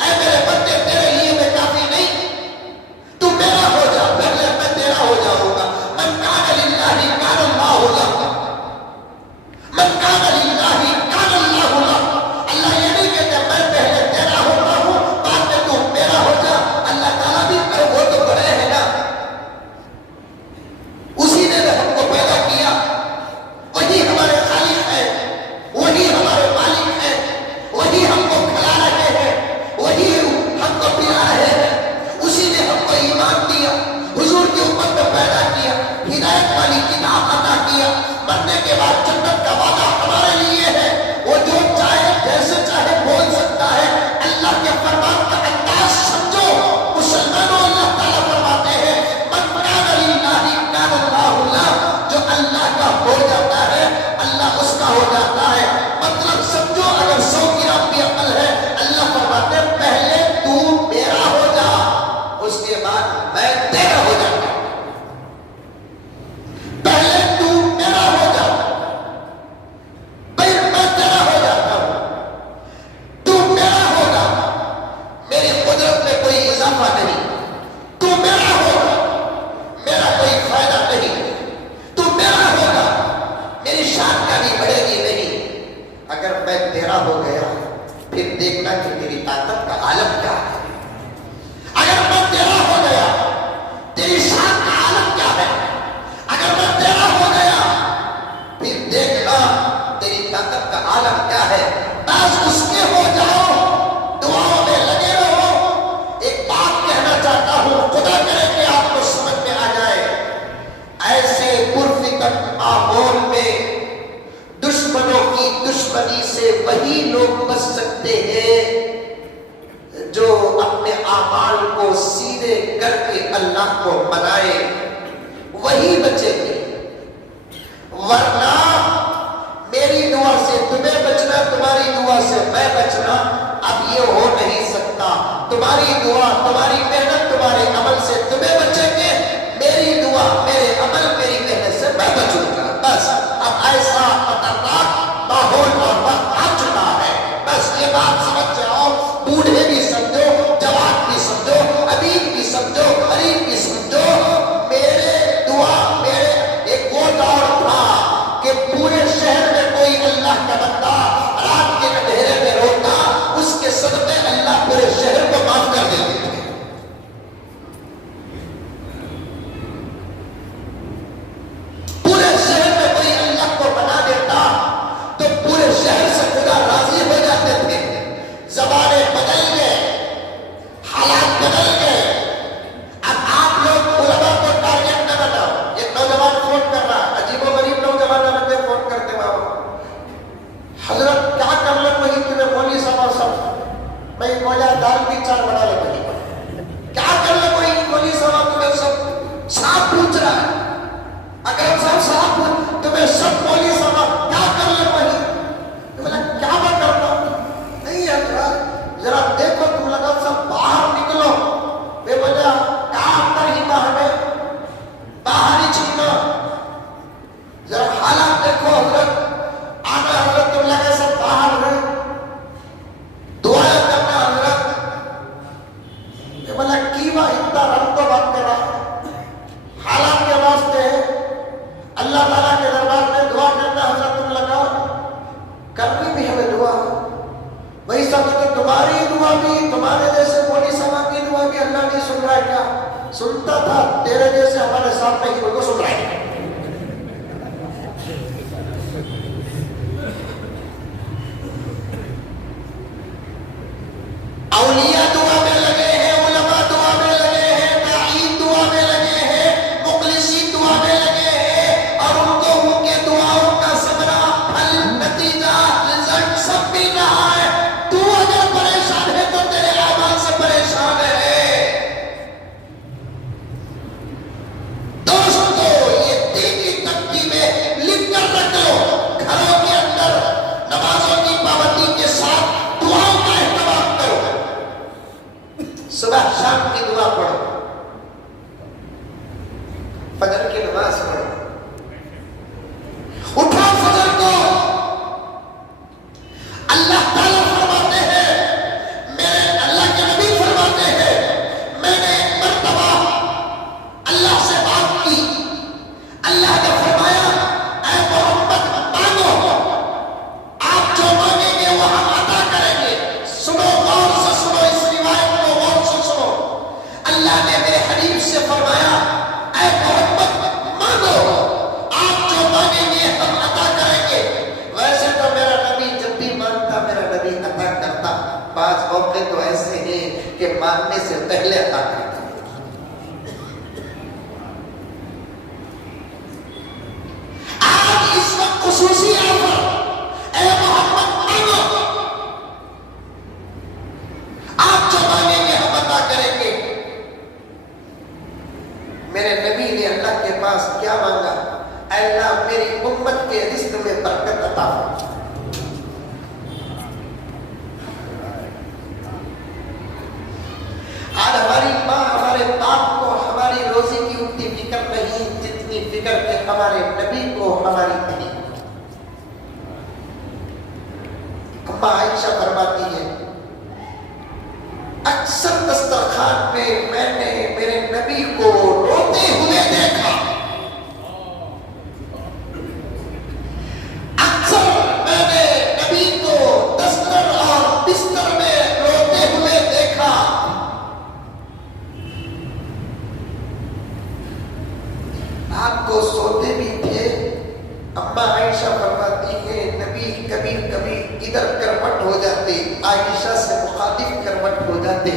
اے میرے بندے، تیرے لیے میں کافی نہیں؟ تو میرا ہو جا، پہلے میں تیرا ہو جاؤں گا. من کان للہ کان اللہ لہ، من کان للہ کان اللہ لہ. اللہ یہ نہیں کہتا میں پہلے تیرا ہوتا ہوں بعد میں تو میرا ہو جا. اللہ تعالیٰ بھی وہ تو بڑے ہیں نا، اسی نے ہم کو پیدا کیا، وہی ہمارے خالق ہے، وہی ہمارے مالک ہے، وہی ہم کو کھلا رہے ہیں، وہی ہم کو پلا رہے ہیں. اسی نے ہم کو ایمان دیا، حضور کی امت میں پیدا کیا، ہدایت والی کتاب عطا کیا. مرنے کے بعد جنت کا وعدہ ہمارے لیے ہے. وہ جو چاہے جیسے چاہے بول سکتا ہے. اللہ کے فرمان کا انداز سمجھو مسلمانوں. اللہ تعالیٰ فرماتے ہیں من کان للہ کان اللہ لہ. جو اللہ کا ہو جاتا ہے اللہ اس کا ہو جاتا ہے. مطلب سمجھو، اگر 100 گرام بھی عقل ہے، اللہ فرماتے ہیں پہلے تو میرا ہو جا، اس کے بعد میں تیرا ہو جاتا ہوں. پہلے تو میرا ہو جا، پھر میں تیرا ہو جاتا ہوں. تو میرا ہوگا، میری قدرت میں کوئی اضافہ نہیں. تو میرا ہوگا، میرا کوئی فائدہ نہیں. تو میرا ہوگا، میری شان کا بھی بڑھے گی نہیں. اگر میں تیرا ہو گیا پھر دیکھنا کہ میری طاقت کا عالم کیا ہے. اگر میں تیرا ہو گیا تیری شان کا عالم کیا ہے. اگر میں تیرا ہو گیا پھر دیکھنا تیری طاقت کا عالم کیا ہے. بس اس کے ہو جاؤ، دعاؤں میں لگے رہو. ایک بات کہنا چاہتا ہوں، خدا کرے کہ آپ کو سمجھ میں آ جائے. ایسے پرفتن ماحول میں دشمنوں کی دشمنی سے وہی لوگ بچ سکتے ہیں جو اپنے اعمال کو سیدھے کر کے اللہ کو منائے، وہی بچیں گے. ورنہ میری دعا سے تمہیں بچنا، تمہاری دعا سے میں بچنا اب یہ ہو نہیں سکتا. تمہاری دعا تمہاری محنت تمہارے عمل سے تمہیں بچیں گے، میری دعا میرے عمل میری محنت سے میں بچوں گا۔ بس اب ایسا خطرناک ماحول اور وقت آ چکا ہے، بس یہ بات سمجھ جاؤ، بوڑھے بھی سمجھو، جوان بھی سمجھو، امیر بھی سمجھو، غریب بھی سمجھو، میرے دعا میرے ایک وہ دور تھا کہ پورے شہر میں کوئی اللہ کا بندہ رات کے اندھیرے میں روتا، اس کے صدقے اللہ پورے شہر کو معاف کر دیتے تھے۔ پورے شہر میں کوئی اللہ کو بنا دیتا تو پورے شہر سے خدا راضی ہو جاتے تھے۔ زبانیں بدل گئے، حالات بدل گئے۔ اب آپ لوگ علماء کو ٹارگٹ نہ بناؤ۔ ایک نوجوان فون کر رہا، عجیب و غریب نوجوان بندے فون کرتے بابا، حضرت کیا کر لیں وہی تمہیں مولوی صاحب سب میں مولا دال بھی 4 بنا لے وہی کیا کر لیں وہی مولوی صاحب تمہیں سب صاحب پوچھ رہا ہے، اگر صاحب تمہیں سب مولوی صاحب کیا کر لیں وہی بولا کیا میں کرتا ہوں؟ نہیں حضرت ذرا دیکھو تم لگا سب باہر نکلو، بے وجہ کہاں اندر ہی باہر میں باہر ہی چھپنا، ذرا حالات دیکھو حضرت آنا حضرت تم لگا سب باہر ہے، دعا کرنا حضرت۔ بے وجہ کیوا اتنا رب تو بات کر رہا حالات کے واسطے اللہ تعالیٰ کے دربار میں دعا کرنا حضرت تم لگا کرنی بھی ہمیں دعا، وہی سب تو تمہاری دعا بھی تمہارے جیسے مولوی صاحب کی دعا بھی اللہ نہیں سن رہا ہے کیا؟ سنتا تھا، تیرے جیسے ہمارے سامنے ہی کو سن رہا ہے۔ اولیاء دعا میں لگے ہیں، علماء دعا میں لگے ہیں، داعی دعا میں لگے ہیں، مخلصین دعا میں لگے ہیں، اور ان کو ان کے دعاؤں کا ثمرہ پھل نتیجہ رزلٹ سب مل رہا ہے۔ تو اگر پریشان ہے تو تیرے اعمال سے پریشان ہے۔ دوستو یہ دین کی ترتیب میں لکھ کر رکھ لو، گھروں کے اندر نمازوں کی پابندی کے ساتھ دعاؤں کا اہتمام کرو، صبح شام کی دعا پڑھو، فجر کی نماز پڑھو، اٹھو فجر کو۔ اللہ تعالیٰ فرماتے ہیں، میرے اللہ کے نبی فرماتے ہیں، میں نے ایک مرتبہ اللہ سے بات کی، اللہ نے فرمایا اے محمد مانگو، آپ جو مانگیں گے وہ ہم عطا کریں گے۔ سنو غور سے سنو، اس روایت کو غور سے سنو، اللہ نے میرے حبیب سے فرمایا اے محمد مانگو، آپ جو مانگیں گے ہم عطا کریں گے۔ ویسے تو میرا نبی جب بھی مانگتا میرا نبی عطا کرتا، بعض موقع تو ایسے ہیں کہ مانگنے سے پہلے عطا کرتا۔ آج اس وقت خصوصی آفر، اے محمد مانگو، آپ جو مانگیں گے ہم عطا کریں گے۔ میرے نبی نے اللہ کے پاس کیا مانگا؟ اے اللہ میری امت کے رزق میں برکت عطا فرما۔ آج ہماری ماں ہمارے باپ کو ہماری روزی کی اتنی فکر نہیں جتنی فکر کہ ہمارے نبی کو ہماری نہیں۔ اماں عائشہ فرماتی ہے اکثر دسترخوان پہ میں نے میرے نبی کو روتے ہوئے دیکھا، اکثر میں نے نبی کو دستر اور بستر میں روتے ہوئے دیکھا۔ آپ کو سوتے بھی تھے، اماں عائشہ فرماتی ہے نبی کبھی کبھی ادھر کروٹ ہو جاتے، عائشہ سے مخالف کروٹ ہو جاتے،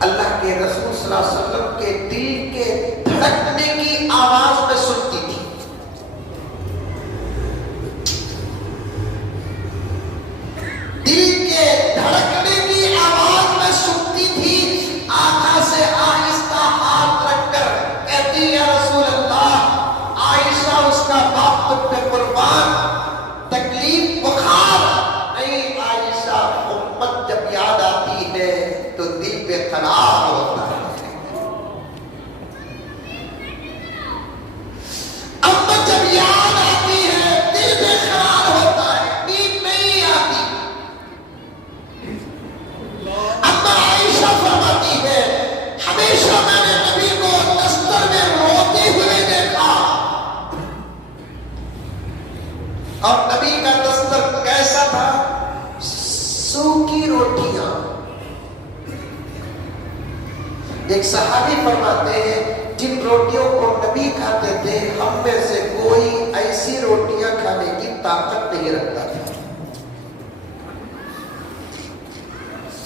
اللہ کے رسول صلی اللہ علیہ وسلم کے دل کے دھڑکنے کی آواز میں سنتی تھی۔ دل کے دھڑکنے کی آواز میں سنتی تھی، آنکھوں سے آہستہ ہاتھ رکھ کر کہتی یا رسول اللہ، عائشہ اس کا باپ تم پہ قربان، تکلیف بخار نہیں، عائشہ امت جب تو دل پہ قرار ہوتا ہے. اما جب یاد آتی ہے دل پہ قرار ہوتا ہے, نیند نہیں آتی. اما عائشہ فرماتی ہے ہمیشہ میں نے نبی کو دستر میں روتے ہوئے دیکھا, اور نبی کا دستر کیسا تھا؟ سوکھی روٹیاں. ایک صحابی فرماتے ہیں جن روٹیوں کو نبی کھاتے تھے ہم میں سے کوئی ایسی روٹیاں کھانے کی طاقت نہیں رکھتا تھا.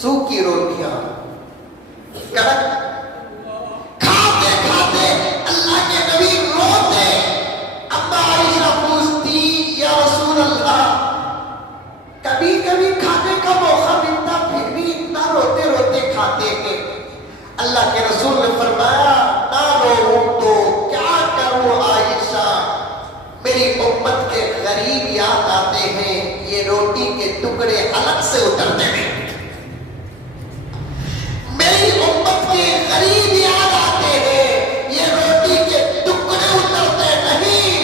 سوکھی روٹیاں کھاتے کھاتے اللہ کے نبی روتے. اما عائشہ پوچھتی یا رسول اللہ, کبھی کبھی کھانے کا موقع ملتا پھر بھی اتنا روتے روتے کھاتے ہیں. اللہ کے رسول نے فرمایا نہ رو تو کیا کروں عائشہ, میری امت کے غریب یاد آتے ہیں, یہ روٹی کے ٹکڑے الگ سے اترتے ہیں. میری امت کے غریب یاد آتے ہیں, یہ روٹی کے ٹکڑے اترتے نہیں.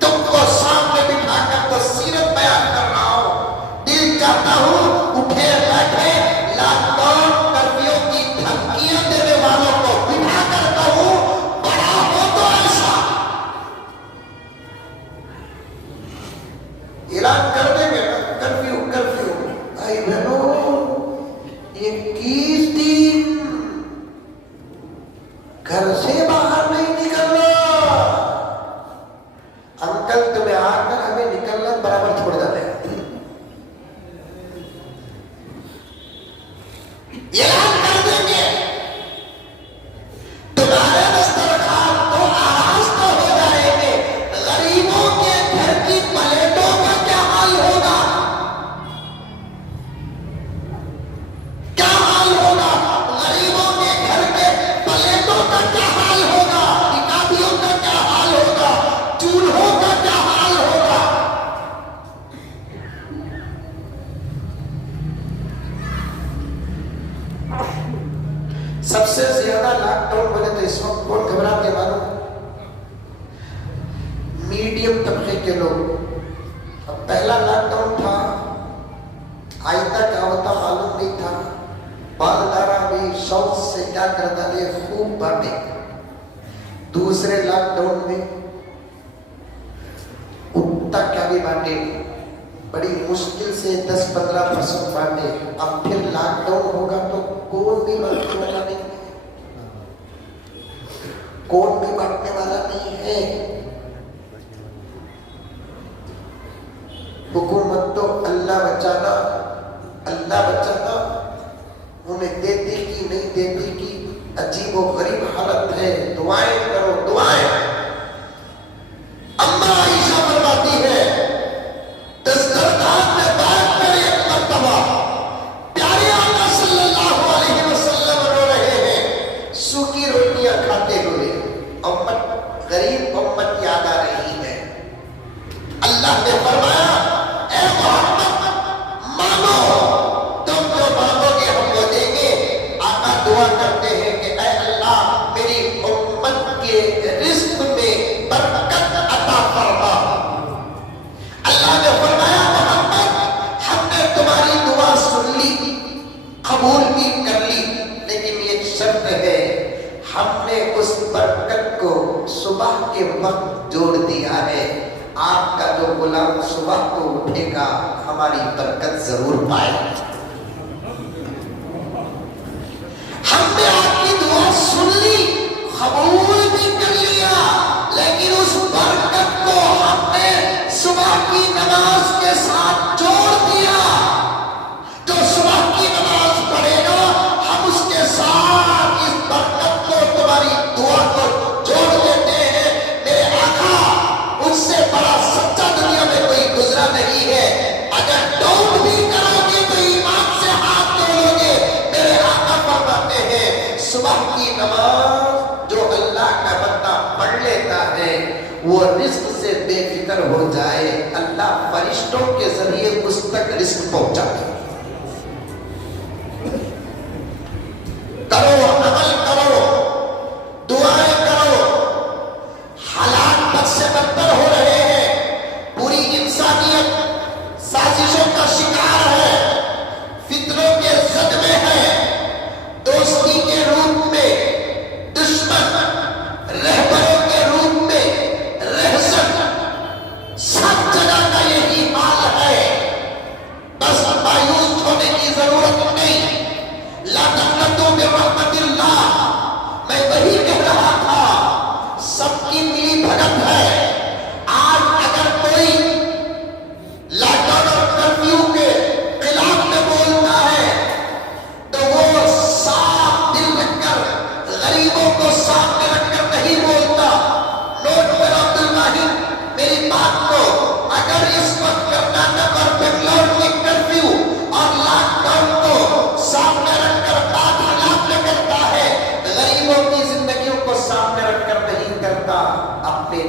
تم کو سامنے بٹھا کر تو سیرت بیان کر رہا ہوں, دل چاہتا ہوں اٹھے بیٹھے لاک ڈاؤن کرفیو کی دھمکیاں دینے والوں کو بٹھا کر کہوں بڑا ہو تو ایسا اعلان کر دیں گے نا, کرفیو کرفیو. بھائی بہنوں 21 دن گھر سے باہر نہیں نکلنا. انکل تمہیں آ کر ہمیں نکلنا برابر چھوڑ جاتے ہیں. اعلان کر دیں گے تمہارے دسترخوان تو آراستہ ہو جائیں گے, غریبوں کے گھر کی پلیٹوں کا کیا حال ہوگا, کیا حال ہوگا, غریبوں کے گھر کے پلیٹوں کا کیا حال ہوگا, نکابیوں کا کیا حال ہوگا, چولہوں کا کیا حال ہوگا. سب سے زیادہ لاک ڈاؤن بولے تو اس وقت کون گھبراتے معلوم؟ میڈیم طبقے کے لوگ. اب پہلا لاک ڈاؤن تھا, آئندہ کیا ہوتا معلوم نہیں تھا. بالدارا بھی شوق سے کیا کرتا ہے خوب بانٹے. دوسرے لاک ڈاؤن میں اتنا کیا بھی بانٹے, بڑی مشکل سے 10-15% بانٹے. اب پھر لاک ڈاؤن ہوگا تو کون بھی بانٹنے والا نہیں, کون بھی بانٹنے والا نہیں ہے. حکومت تو اللہ بچانا اللہ بچانا, انہیں دیتے کی نہیں دیتے کی عجیب و غریب حالت ہے. دعائیں کرو دعائیں. اما عائشہ فرماتی ہے دسترخوان میں بیٹھ کر ایک مرتبہ پیارے آقا صلی اللہ علیہ وسلم رو رہے ہیں, سوکھی روٹیاں کھاتے ہوئے. امت غریب امت یاد آ رہی ہے. اللہ نے فرمایا اے محمد مانگو, تم جو مانگو گے ہم وہ دیں گے. آقا دعا کرتے ہیں کہ اے اللہ میری امت کے رزق میں برکت عطا فرما. اللہ نے فرمایا محمد ہم نے تمہاری دعا سن لی, قبول بھی کر لی, لیکن ایک شرط ہے, ہم نے اس برکت کو صبح کے وقت جوڑ دیا ہے. آپ کا جو غلام صبح کو اٹھے گا ہماری برکت ضرور پائے. ہم نے آپ کی دعا سن لی, قبول بھی کر لیا, لیکن اس برکت کو ہم نے صبح کی نماز کے ساتھ جوڑ دیا. جو صبح کی نماز پڑھے گا ہم اس کے ساتھ اس برکت کو تمہاری دعا کو جوڑ دیتے ہیں. میرے آقا اس سے بڑا سچا دنیا میں کوئی گزرا نہیں ہے. اگر ڈاؤٹ بھی کرو گے تو ایمان سے ہاتھ دھو گے. میرے آقا فرماتے ہیں صبح کی نماز جو اللہ کا بندہ پڑھ لیتا ہے وہ رزق سے بے فکر ہو جائے, اللہ فرشتوں کے ذریعے اس تک رزق پہنچاتے ہیں.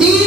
3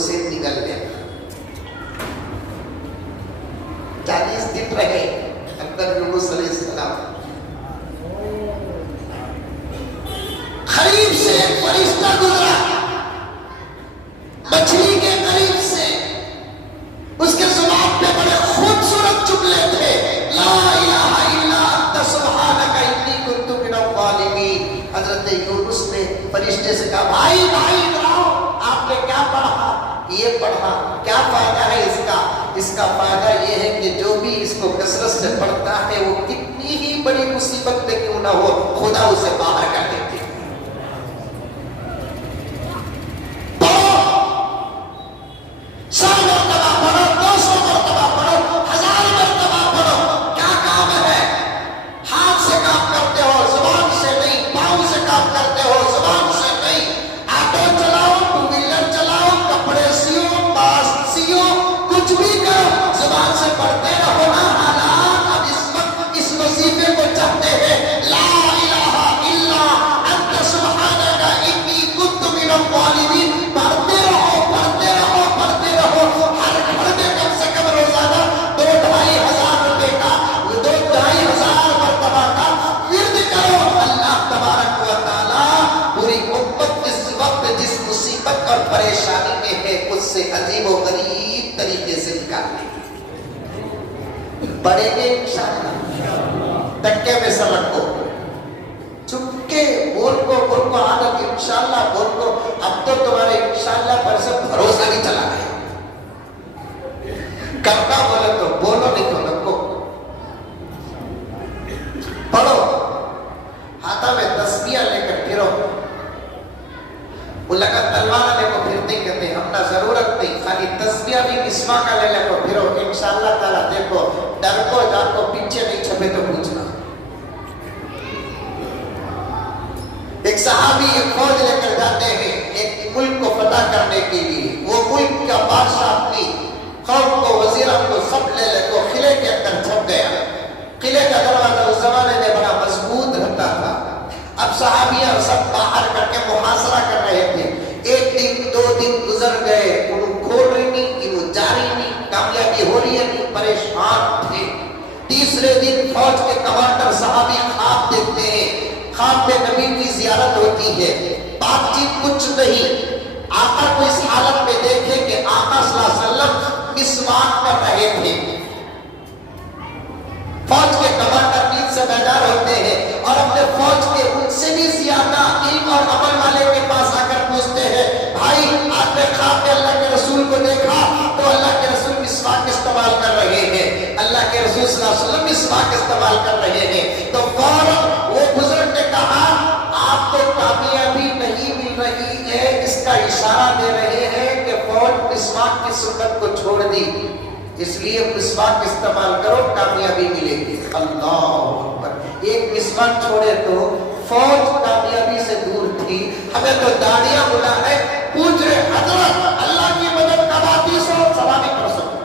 سے نگل لے. 40 دن رہے اندر یونس علیہ السلام. قریب سے ایک فرشتہ گزرا, مچھلی کے قریب سے. اس کے زبان پہ بڑے خوبصورت جملے تھے, لا الہ الا انت سبحانک انی کنت من الظالمین. حضرت یونس نے فرشتے سے کہا, بھائی ادھر آؤ, آپ نے کیا پڑھا؟ یہ پڑھا. کیا فائدہ ہے اس کا؟ اس کا فائدہ یہ ہے کہ جو بھی اس کو کثرت سے پڑھتا ہے وہ کتنی ہی بڑی مصیبت میں کیوں نہ ہو, خدا اسے باہر کر دیتے. پریشانی میں ہے اس سے عجیب و غریب طریقے سے نکالنے پڑھیں گے انشاءاللہ. تکے میں سر رکھو, چپکے بول کو عادت انشاءاللہ بول کو. اب تو تمہارے انشاءاللہ پر سے بھروسہ نہیں چلا گیا. کرنا بولے تو بولو, نہیں تو رکھو. پڑھو, ہاتھا میں تسبیح لے کر پھرو. وہ لگا تلوار لے کو پھرتے کہتے ہم نہ ضرورت نہیں, خالی تسبیح بھی مسوا کا لے کو پھرو. انشاءاللہ تعالیٰ دیکھو, ڈر کو جان کو پیچھے نہیں چھپے تو پوچھنا. ایک صحابی ایک فوج لے کر جاتے ہیں ایک ملک کو فتح کرنے کے لیے. وہ ملک کا بادشاہ اپنی قوم کو, وزیروں کو سب لے کو قلعے کے اندر چھپ گیا. قلعے کا دروازہ اس زمانے میں بڑا مضبوط رہتا تھا. اب صحابیاں سب باہر کر کے محاصرہ کر رہے تھے. ایک دن 2 دن گزر گئے, انہوں کھول رہی نہیں, انہوں جاری نہیں, کامیابی ہو رہی ہے نہیں, پریشان تھے. تیسرے دن فوج کے کمانڈر صحابی خواب دیکھتے ہیں. خواب میں نبی کی زیارت ہوتی ہے, بات چیت کچھ نہیں. آقا کو اس حالت میں دیکھے کہ آقا صلی اللہ علیہ وسلم مسواک کر رہے تھے. فوج کے کمانڈر نیند سے بیدار ہوتے ہیں اور اپنے فوج کے ان سے بھی زیادہ علم اور عمل والے کے پاس آ کر پوچھتے ہیں, بھائی آپ نے خواب میں اللہ کے رسول کو دیکھا تو اللہ کے رسول مسواک استعمال کر رہے ہیں. اللہ کے رسول صلی اللہ علیہ وسلم مسواک استعمال کر رہے ہیں. تو فوراً وہ بزرگ نے کہا, آپ کو کامیابی نہیں مل رہی ہے, اس کا اشارہ دے رہے ہیں کہ فوج مسواک کی سنت کو چھوڑ دی, اس لیے مسواک استعمال کرو, کامیابی ملے گی. اللہ اکبر. ایک مسواک چھوڑے تو فوج کامیابی سے دور تھی. ہمیں تو داڑیاں بلا ہے, پوچھ رہے حضرت اللہ کی مدد کب آتی, سوا نہیں کر سکتے.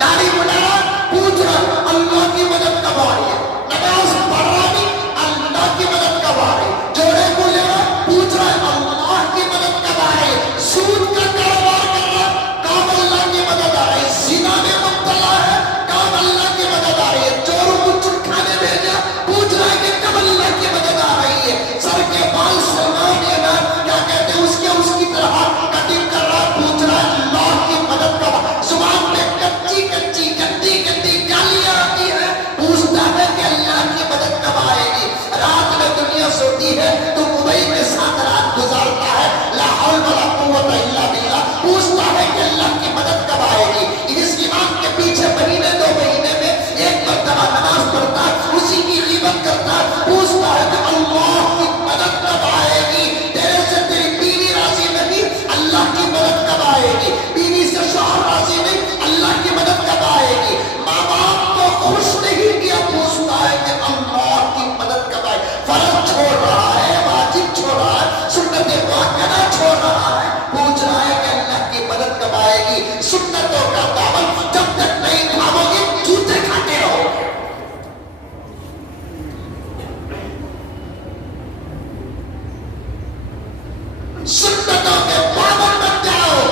داڑھی بلا رہا, پوچھ رہا اللہ کی مدد کب آ رہی ہے. نماز پڑھ رہا نہیں, اللہ کی مدد کب آ رہی ہے. جوڑے کو لے رہا, پوچھ رہا اللہ کی مدد کب آ رہی ہے. سود کا کاروبار کر رہا, کب اللہ کی مدد آ رہی ہے. زنا میں مبتلا ہے, کب اللہ کی مدد آ رہی ہے. چوروں کو چٹکانے بھیجا, پوچھ رہا ہے کہ کب اللہ کی مدد آ رہی ہے. سر کے بال سلمان یہ نام کیا کہتے ہیں اس کی طرح کٹنگ کر رہا, پوچھ رہا ہے اللہ کی مدد کب. زبان میں کچی کچی گندی گندی گالیاں آتی ہے, پوچھتا ہے کہ اللہ کی مدد کب آئے گی. رات میں دنیا سوتی ہے تو مبئی کے ساتھ رات گزارتا ہے, لا حول ولا قوت الا باللہ, پوچھتا ہے کہ اللہ کی مدد کب آئے گی. اس ایمان کے پیچھے مہینے 2 مہینے میں ایک مرتبہ نماز پڑھتا, اسی کی غیبت کرتا, پوچھتا ہے کہ اللہ کی مدد کب آئے گی. تیرے سے تیری بیوی راضی نہیں, اللہ کی مدد کب آئے گی. بیوی سے شوہر راضی نہیں, اللہ کی مدد کب آئے گی. ماں باپ کو خوش نہیں کیا, پوچھتا ہے کہ اللہ کی مدد کب آئے گی. فرض چھوڑ رہا ہے, واجب چھوڑ رہا ہے, سنت مؤکدہ چھوڑ رہا ہے, پوچھ رہا ہے کہ اللہ کی مدد کب آئے گی. سنتوں کا دامن جب تک نہیں تھامو گے, جوتے کھاتے رہو گے. سنتوں کے پابند بن جاؤ,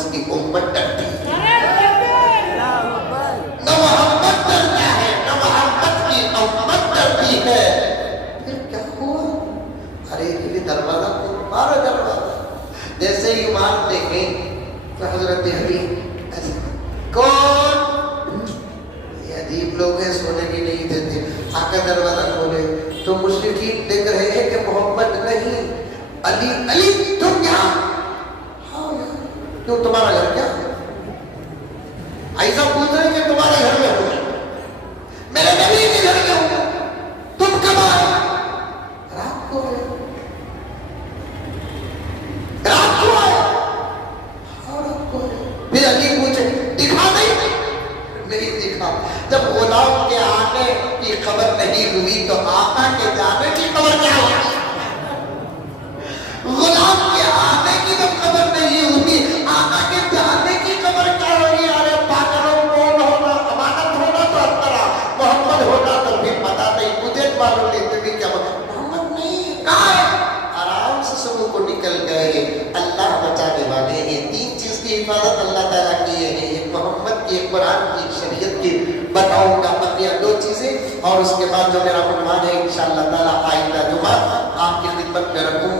اس کی امت ڈرتی ہے، نہ محمد ڈرتا ہے، نہ محمد کی امت ڈرتی ہے۔ پھر کیا ہوا؟ ارے یہ دروازہ مارا دروازہ، جیسے ہی ایمان دیکھیں تو حضرت علی کون؟ یہ عجیب لوگ ہیں، سونے کی نہیں دیتے، آ کر دروازہ کھولے تو مشرکین دیکھ رہے ہیں کہ محمد نہیں، علی علی تم یہاں؟ ہاں یہاں۔ کیوں تمہارا گھر کیا؟ ایسا پوچھ رہے ہیں کہ تمہارے گھر میں ہوں، میرے نبی کے گھر میں ہوں، تم کب آئے؟ رات کو آئے۔ رات کو آئے؟ ہاں رات کو آئے۔ پھر علی پوچھے دکھا نہیں دکھا۔ جب غلام کے آنے کی خبر نہیں ہوئی تو آقا کے جانے کی خبر کیا ہوئی؟ غلام کے آنے کی جب خبر نہیں ہوئی، آقا کے جانے کی خبر کیا ہوئی؟ ارے پاگلوں، کون ہونا؟ امانت ہونا تو اطلاع، محمد ہونا تو بھی پتا نہیں، مجھے معلوم نہیں، تمہیں کیا محمد نہیں کہاں ہے؟ آرام سے سب کو نکل گئے۔ اللہ بچانے والے ہیں، تین چیز کی حفاظت اللہ تعالیٰ کی ہے، ایک محمد کی، ایک قرآن کی، ایک شریعت کی۔ بتاؤں گا بقیہ دو چیزیں اور اس کے بعد جو میرا عنوان ہے انشاءاللہ تعالیٰ آئندہ جمعہ آپ کی خدمت میں رکھوں گا۔